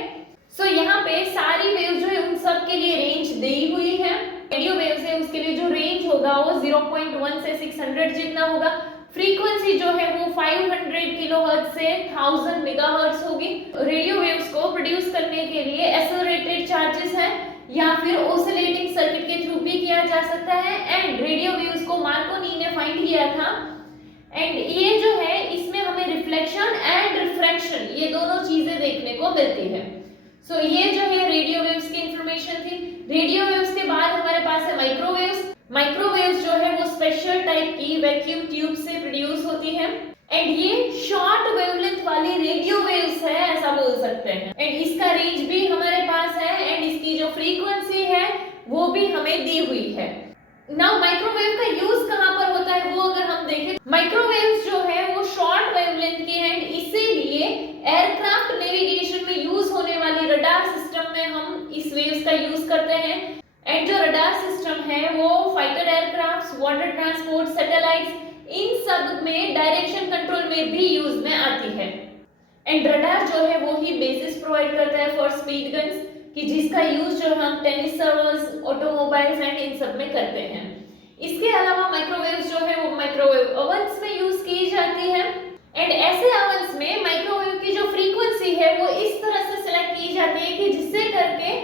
सो यहाँ पे सारी वेव्स जो है उन सब के लिए रेंज दी हुई है। रेडियो वेव्स है उसके लिए 0.1 से 600 जितना होगा। फ्रीक्वेंसी जो है वो 500 किलोहर्ट्ज से 1000 मेगाहर्ट्ज होगी। रेडियो वेव्स को प्रोड्यूस करने के लिए एक्सेलरेटेड चार्जेस हैं या फिर ऑसिलेटिंग सर्किट के थ्रू भी किया जा सकता है। एंड रेडियो वेव्स को मार्कोनी ने फाइंड किया था। एंड ये जो है इसमें हमें रिफ्लेक्शन एंड रिफ्रैक्शन ये दोनों चीजें देखने को मिलती है। सो ये जो है रेडियो वेव्स की इंफॉर्मेशन थी। रेडियो वेव्स के बाद हमारे पास है माइक्रोवेव्स। माइक्रोवेव्स जो है वो स्पेशल टाइप की वैक्यूम ट्यूब से प्रोड्यूस होती है एंड ये शॉर्ट वेवलेंथ वाली रेडियो वेव्स है ऐसा बोल सकते हैं। एंड इसका रेंज भी हमारे पास है एंड इसकी जो फ्रीक्वेंसी है वो भी हमें दी हुई है। नाउ माइक्रोवेव का यूज कहां पर होता है वो अगर हम देखें, माइक्रोवेव्स जो है वो शॉर्ट वेवलेंथ की है एंड इसीलिए एयरक्राफ्ट नेविगेशन में यूज होने वाली रडार सिस्टम में हम इस वेव्स का यूज करते हैं। एंड जो रडार सिस्टम है वो fighter aircraft, water transport, satellites इन सब में डायरेक्शन कंट्रोल में भी यूज में आती है। एंड रडार जो है वो ही बेसिस प्रोवाइड करता है फॉर स्पीड गन्स कि जिसका यूज जो हम tennis servers, automobiles and in सब में करते हैं। इसके अलावा माइक्रोवेव्स जो है वो माइक्रोवेव ओवन्स में यूज की जाती है एंड ऐसे ओवन्स में माइक्रोवेव की जो फ्रीक्वेंसी है वो इस तरह से सिलेक्ट की जाती है कि जिससे करके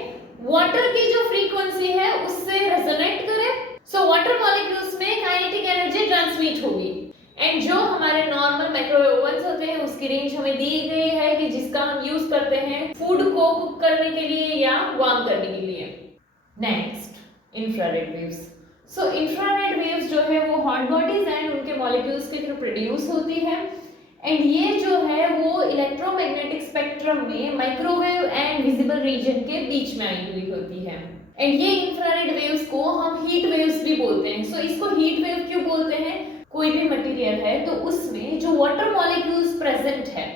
वाटर की जो फ्रीक्वेंसी है उससे रेजोनेट करे। सो वाटर मॉलिक्यूल्स में काइनेटिक एनर्जी ट्रांसमिट होगी। एंड जो हमारे नॉर्मल माइक्रोवेव ओवन्स होते हैं उसकी रेंज हमें दी गई है कि जिसका हम यूज करते हैं फूड को कुक करने के लिए या वार्म करने के लिए। Next infrared waves. So infrared waves जो है वो हॉट बॉडीज एंड उनके मॉलिक्यूल्स के थ्रू प्रोड्यूस होती है एंड ये जो है वो इलेक्ट्रोमैग्नेटिक स्पेक्ट्रम में माइक्रोवेव एंड विजिबल रीजन के बीच में आई हुई होती है। एंड ये इंफ्रारेड वेव्स को हम हीट वेव्स भी बोलते हैं। सो इसको हीट वेव क्यों बोलते हैं? कोई भी मटेरियल है तो उसमें जो वाटर मॉलिक्यूल्स प्रेजेंट है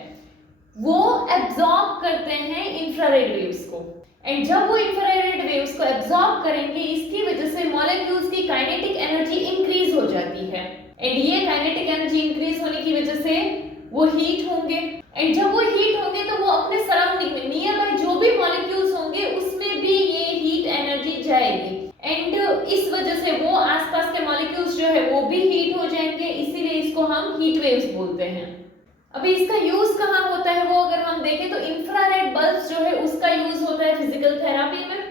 वो एब्जॉर्ब करते हैं इंफ्रारेड वेव्स को एंड जब वो इंफ्रारेड वेव्स को एब्जॉर्ब करेंगे इसकी वजह से मॉलिक्यूल्स की काइनेटिक एनर्जी इंक्रीज हो जाती है एंड ये काइनेटिक एनर्जी इंक्रीज होने की वजह से वो हीट होंगे एंड जब वो हीट होंगे तो वो अपने सराउंडिंग में नियर बाय जो भी मॉलिक्यूल्स होंगे उसमें भी ये हीट एनर्जी जाएगी एंड इस वजह से वो आसपास के मॉलिक्यूल्स जो है वो भी हीट हो जाएंगे, इसीलिए इसको हम हीट वेव्स बोलते हैं। अभी इसका यूज कहाँ होता है वो अगर हम देखें तो इंफ्रारेड बल्ब्स जो है उसका यूज होता है फिजिकल थेरेपी में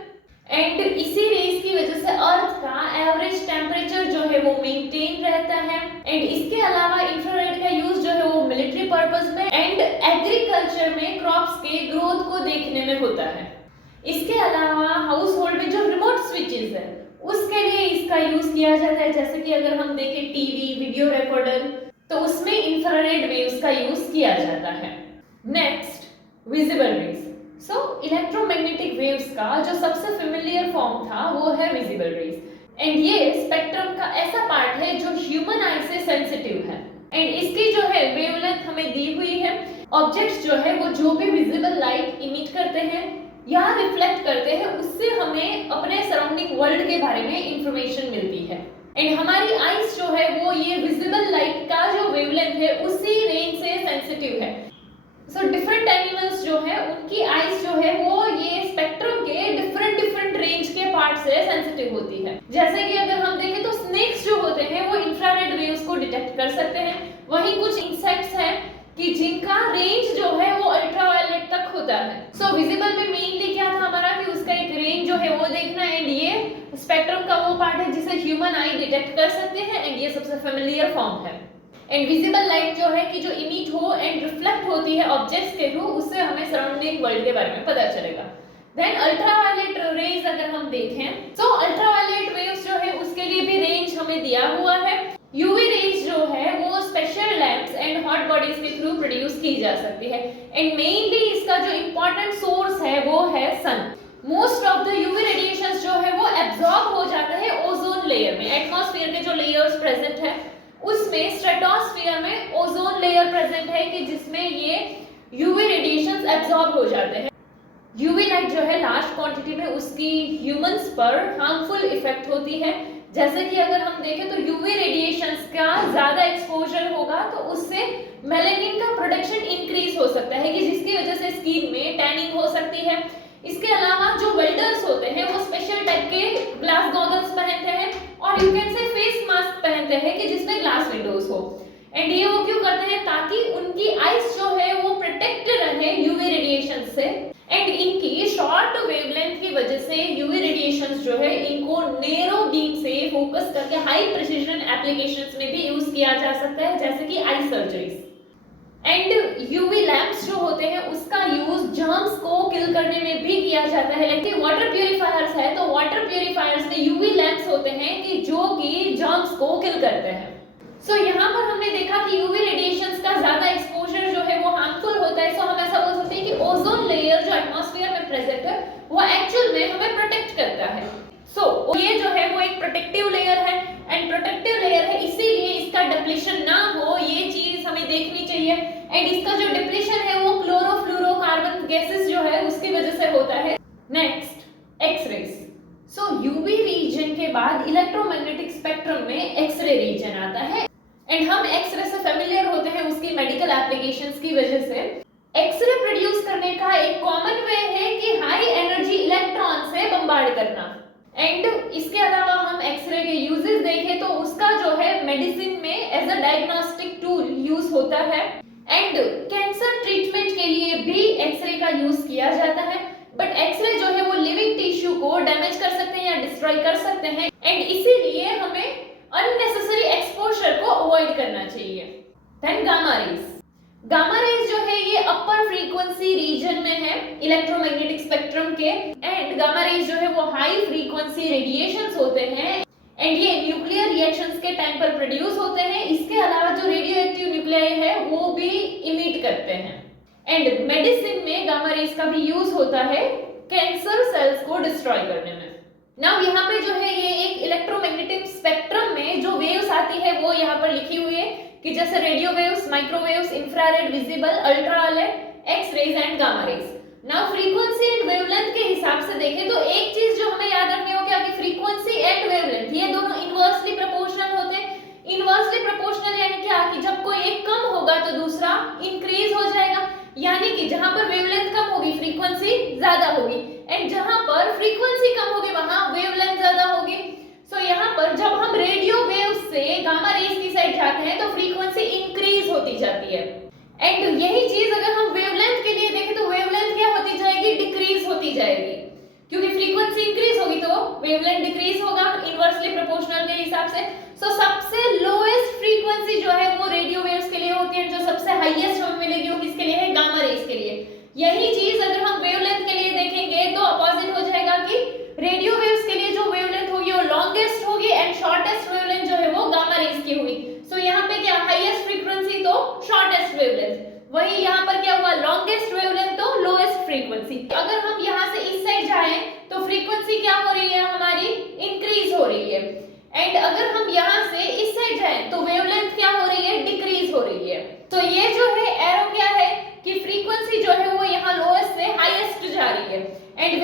एंड इसी रेज की वजह से अर्थ का एवरेज टेम्परेचर जो है वो मेंटेन रहता है एंड इसके अलावा इंफ्रारेड का यूज जो है वो मिलिट्री पर्पस में एंड एग्रीकल्चर में क्रॉप्स के ग्रोथ को देखने में होता है। इसके अलावा हाउस होल्ड में जो रिमोट स्विचेस है उसके लिए इसका यूज किया जाता है, जैसे कि अगर हम देखें टीवी, वीडियो रिकॉर्डर तो उसमें इंफ्रारेड वेव्स का यूज किया जाता है। Next visible rays. So electromagnetic waves का जो सबसे फेमिलियर फॉर्म था वो है विजिबल रेज एंड ये स्पेक्ट्रम का ऐसा पार्ट है जो ह्यूमन आई से सेंसिटिव है एंड इसकी जो है वेवलेंथ हमें दी हुई है। ऑब्जेक्ट्स जो है वो जो भी विजिबल लाइट इमिट करते हैं या रिफ्लेक्ट करते हैं उससे हमें अपने सराउंडिंग वर्ल्ड के बारे में इंफॉर्मेशन मिलती है एंड हमारी आईज जो है वो ये विजिबल लाइट का जो वेवलेंथ है उसी रेंज से सेंसिटिव है। सो डिफरेंट एनिमल्स जो है उनकी आईज जो है वो ये स्पेक्ट्रम के डिफरेंट रेंज के पार्ट से सेंसिटिव होती है। जैसे कि अगर हम देखें तो स्नेक्स जो होते हैं वो इंफ्रारेड वेव्स को डिटेक्ट कर सकते हैं, वहीं कुछ इंसेक्ट्स हैं कि जिनका रेंज जो है वो अल्ट्रावायलेट तक होता है। सो विजिबल में मेनली क्या था हमारा कि उसका एक रेंज जो है वो देखना एंड ये स्पेक्ट्रम का वो पार्ट है जिसे ह्यूमन आई डिटेक्ट कर सकते हैं एंड ये सबसे फेमिलियर फॉर्म है। एंड विजिबल लाइट जो है कि जो इमिट हो एंड रिफ्लेक्ट होती है ऑब्जेक्ट्स के थ्रू उससे हमें सराउंडिंग वर्ल्ड के बारे में पता चलेगा। देन अल्ट्रावायलेट रेज अगर हम देखें तो अल्ट्रावायलेट वेव्स जो है उसके लिए भी रेंज हमें दिया हुआ है। यूवी रेज जो है वो special lamps and hot bodies के थ्रू प्रोड्यूस की जा सकती है एंड मेनली इसका जो इंपॉर्टेंट सोर्स है वो है sun. Most of the UV radiations जो है वो एब्जॉर्ब हो जाता है ओजोन लेयर में। एटमॉस्फेयर के जो लेयर्स प्रेजेंट है उसमें स्ट्रेटोस्फीयर में ओजोन लेयर प्रेजेंट है कि जिसमें ये यूवी रेडिएशंस एब्जॉर्ब हो जाते हैं। यूवी लाइट जो है लार्ज क्वांटिटी में उसकी ह्यूमंस पर हार्मफुल इफेक्ट होती है। जैसे कि अगर हम देखें तो यूवी रेडिएशंस का ज्यादा एक्सपोजर होगा तो उससे मेलानिन का प्रोडक्शन इंक्रीज हो सकता है कि जिसकी वजह से स्किन में टैनिंग हो सकती है। इसके अलावा जो वेल्डर्स होते हैं वो स्पेशल टाइप के ग्लास गॉगल्स पहनते हैं और और you can say face mask पहनते हैं कि जिसमें ग्लास विंडोज हो। एंड ये वो क्यों करते हैं, ताकि उनकी आईज जो है वो प्रोटेक्ट रहे यूवी रेडिएशन से। एंड इनकी शॉर्ट वेवलेंथ की वजह से यूवी रेडिएशंस जो है इनको नैरो बीम से फोकस करके हाई प्रिसिजन एप्लीकेशंस में भी यूज किया जा सकता है, जैसे कि आई सर्जरीज। एंड यूवी लैंप्स जो होते हैं उसका यूज जर्म्स को किल करने में भी किया जाता है। लेकिन वाटर प्यूरिफायर्स है तो वाटर प्यूरिफायर्स में यूवी लैंप्स होते हैं कि जो कि जर्म्स को किल करते हैं। सो यहाँ पर हमने देखा कि यूवी रेडिएशंस का ज्यादा एक्सपोजर जो है वो हार्मफुल होता है। सो हम ऐसा बोल सकते हैं कि ओजोन लेयर जो एटमॉस्फेयर में प्रेजेंट है वो एक्चुअल में हमें प्रोटेक्ट करता है। सो ये जो है वो एक प्रोटेक्टिव लेयर है एंड प्रोटेक्टिव लेयर है, इसीलिए इसका डिप्लीशन ना हो ये चीज हमें देखनी चाहिए। एंड इसका जो डिप्लीशन है वो क्लोरोफ्लोरोकार्बन गैसेस जो है उसकी वजह से होता है। Next, X-rays. So UV region के बाद इलेक्ट्रोमैग्नेटिक स्पेक्ट्रम में एक्सरे रीजन आता है। एंड हम एक्सरे से फेमिलियर होते हैं उसकी मेडिकल एप्लीकेशंस की वजह से। एक्सरे प्रोड्यूस करने का एक कॉमन वे है कि हाई एनर्जी इलेक्ट्रॉन से बम्बार्ड करना। एंड इसके अलावा हम एक्सरे के यूजेस देखें तो उसका जो है मेडिसिन में as a diagnostic tool use होता है। एंड कैंसर ट्रीटमेंट के लिए भी एक्सरे का यूज किया जाता है। बट एक्सरे जो है वो लिविंग टिश्यू को डैमेज कर सकते हैं या डिस्ट्रॉय कर सकते हैं। एंड इसीलिए हमें अननेसेसरी एक्सपोजर को अवॉइड करना चाहिए। Then gamma rays. Gamma rays जो है ये अपर फ्रीक्वेंसी रीजन में है इलेक्ट्रोमैग्नेटिक स्पेक्ट्रम के। एंड गामा रेज जो है वो हाई फ्रीक्वेंसी रेडिएशंस होते हैं एंड ये न्यूक्लियर रिएक्शंस के टाइम पर प्रोड्यूस होते हैं। इसके अलावा जो रेडियो एक्टिव न्यूक्लियाई है वो भी इमिट करते हैं। एंड मेडिसिन में गामा रेज का भी यूज होता है कैंसर सेल्स को डिस्ट्रॉय करने में। नाउ यहाँ पे जो है ये एक इलेक्ट्रोमैग्नेटिक स्पेक्ट्रम में जो वेव्स आती है वो यहाँ पर लिखी हुई है कि जैसे radio waves, microwaves, infrared, visible, ultraviolet, X rays and gamma rays. Now frequency and wavelength के हिसाब से देखें तो एक चीज जो हमें याद रखनी होगी कि फ्रीक्वेंसी एंड वेवलेंथ ये दोनों इनवर्सली प्रोपोर्शनल होते हैं। इनवर्सली प्रोपोर्शनल यानी क्या कि जब कोई एक कम होगा तो दूसरा इंक्रीज हो जाएगा, यानी कि जहां पर वेवलेंथ कम होगी फ्रीक्वेंसी ज्यादा होगी एंड जहां पर फ्रीक्वेंसी कम होगी वहां वेवलेंथ ज्यादा होगी। सो यहाँ पर जब हम रेडियो वेव्स से गामा रेज की साइड जाते हैं तो फ्रीक्वेंसी इंक्रीज होती जाती है। एंड यही चीज अगर हम वेवलेंथ के लिए देखें तो वेवलेंथ क्या होती जाएगी, डिक्रीज होती जाएगी, क्योंकि फ्रीक्वेंसी इंक्रीज होगी तो वेवलेंथ डिक्रीज होगा इनवर्सली प्रोपोर्शनल के हिसाब से। सो सबसे लोएस्ट फ्रीक्वेंसी जो है वो रेडियो वेव्स के लिए होती है, जो सबसे हाईएस्ट हमें मिलेगी वो किसके लिए है, गामा रेज के लिए। यही चीज अगर हम वेवलेंथ के लिए देखेंगे तो अपोजिट हो जाएगा कि रेडियो वेव्स के लिए जो वेवलेंथ होगी वो लॉन्गेस्ट होगी एंड शॉर्टेस्ट वेवलेंथ जो है वो गामा रेज की हुई। सो यहाँ पे क्या हाईएस्ट फ्रीक्वेंसी तो शॉर्टेस्ट वेवलेंथ, वही यहाँ पर क्या हुआ लॉन्गेस्ट वेवलेंथ तो लोएस्ट फ्रीक्वेंसी। अगर हम यहाँ से इस साइड जाएं तो फ्रीक्वेंसी क्या हो रही है हमारी, इंक्रीज हो रही है। एंड अगर हम यहाँ से इस साइड जाएं तो वेवलेंथ क्या हो रही है, डिक्रीज हो रही है। तो ये जो है एरो क्या है कि फ्रीक्वेंसी जो है वो यहाँ लोएस्ट से हाईएस्ट जा रही है एंड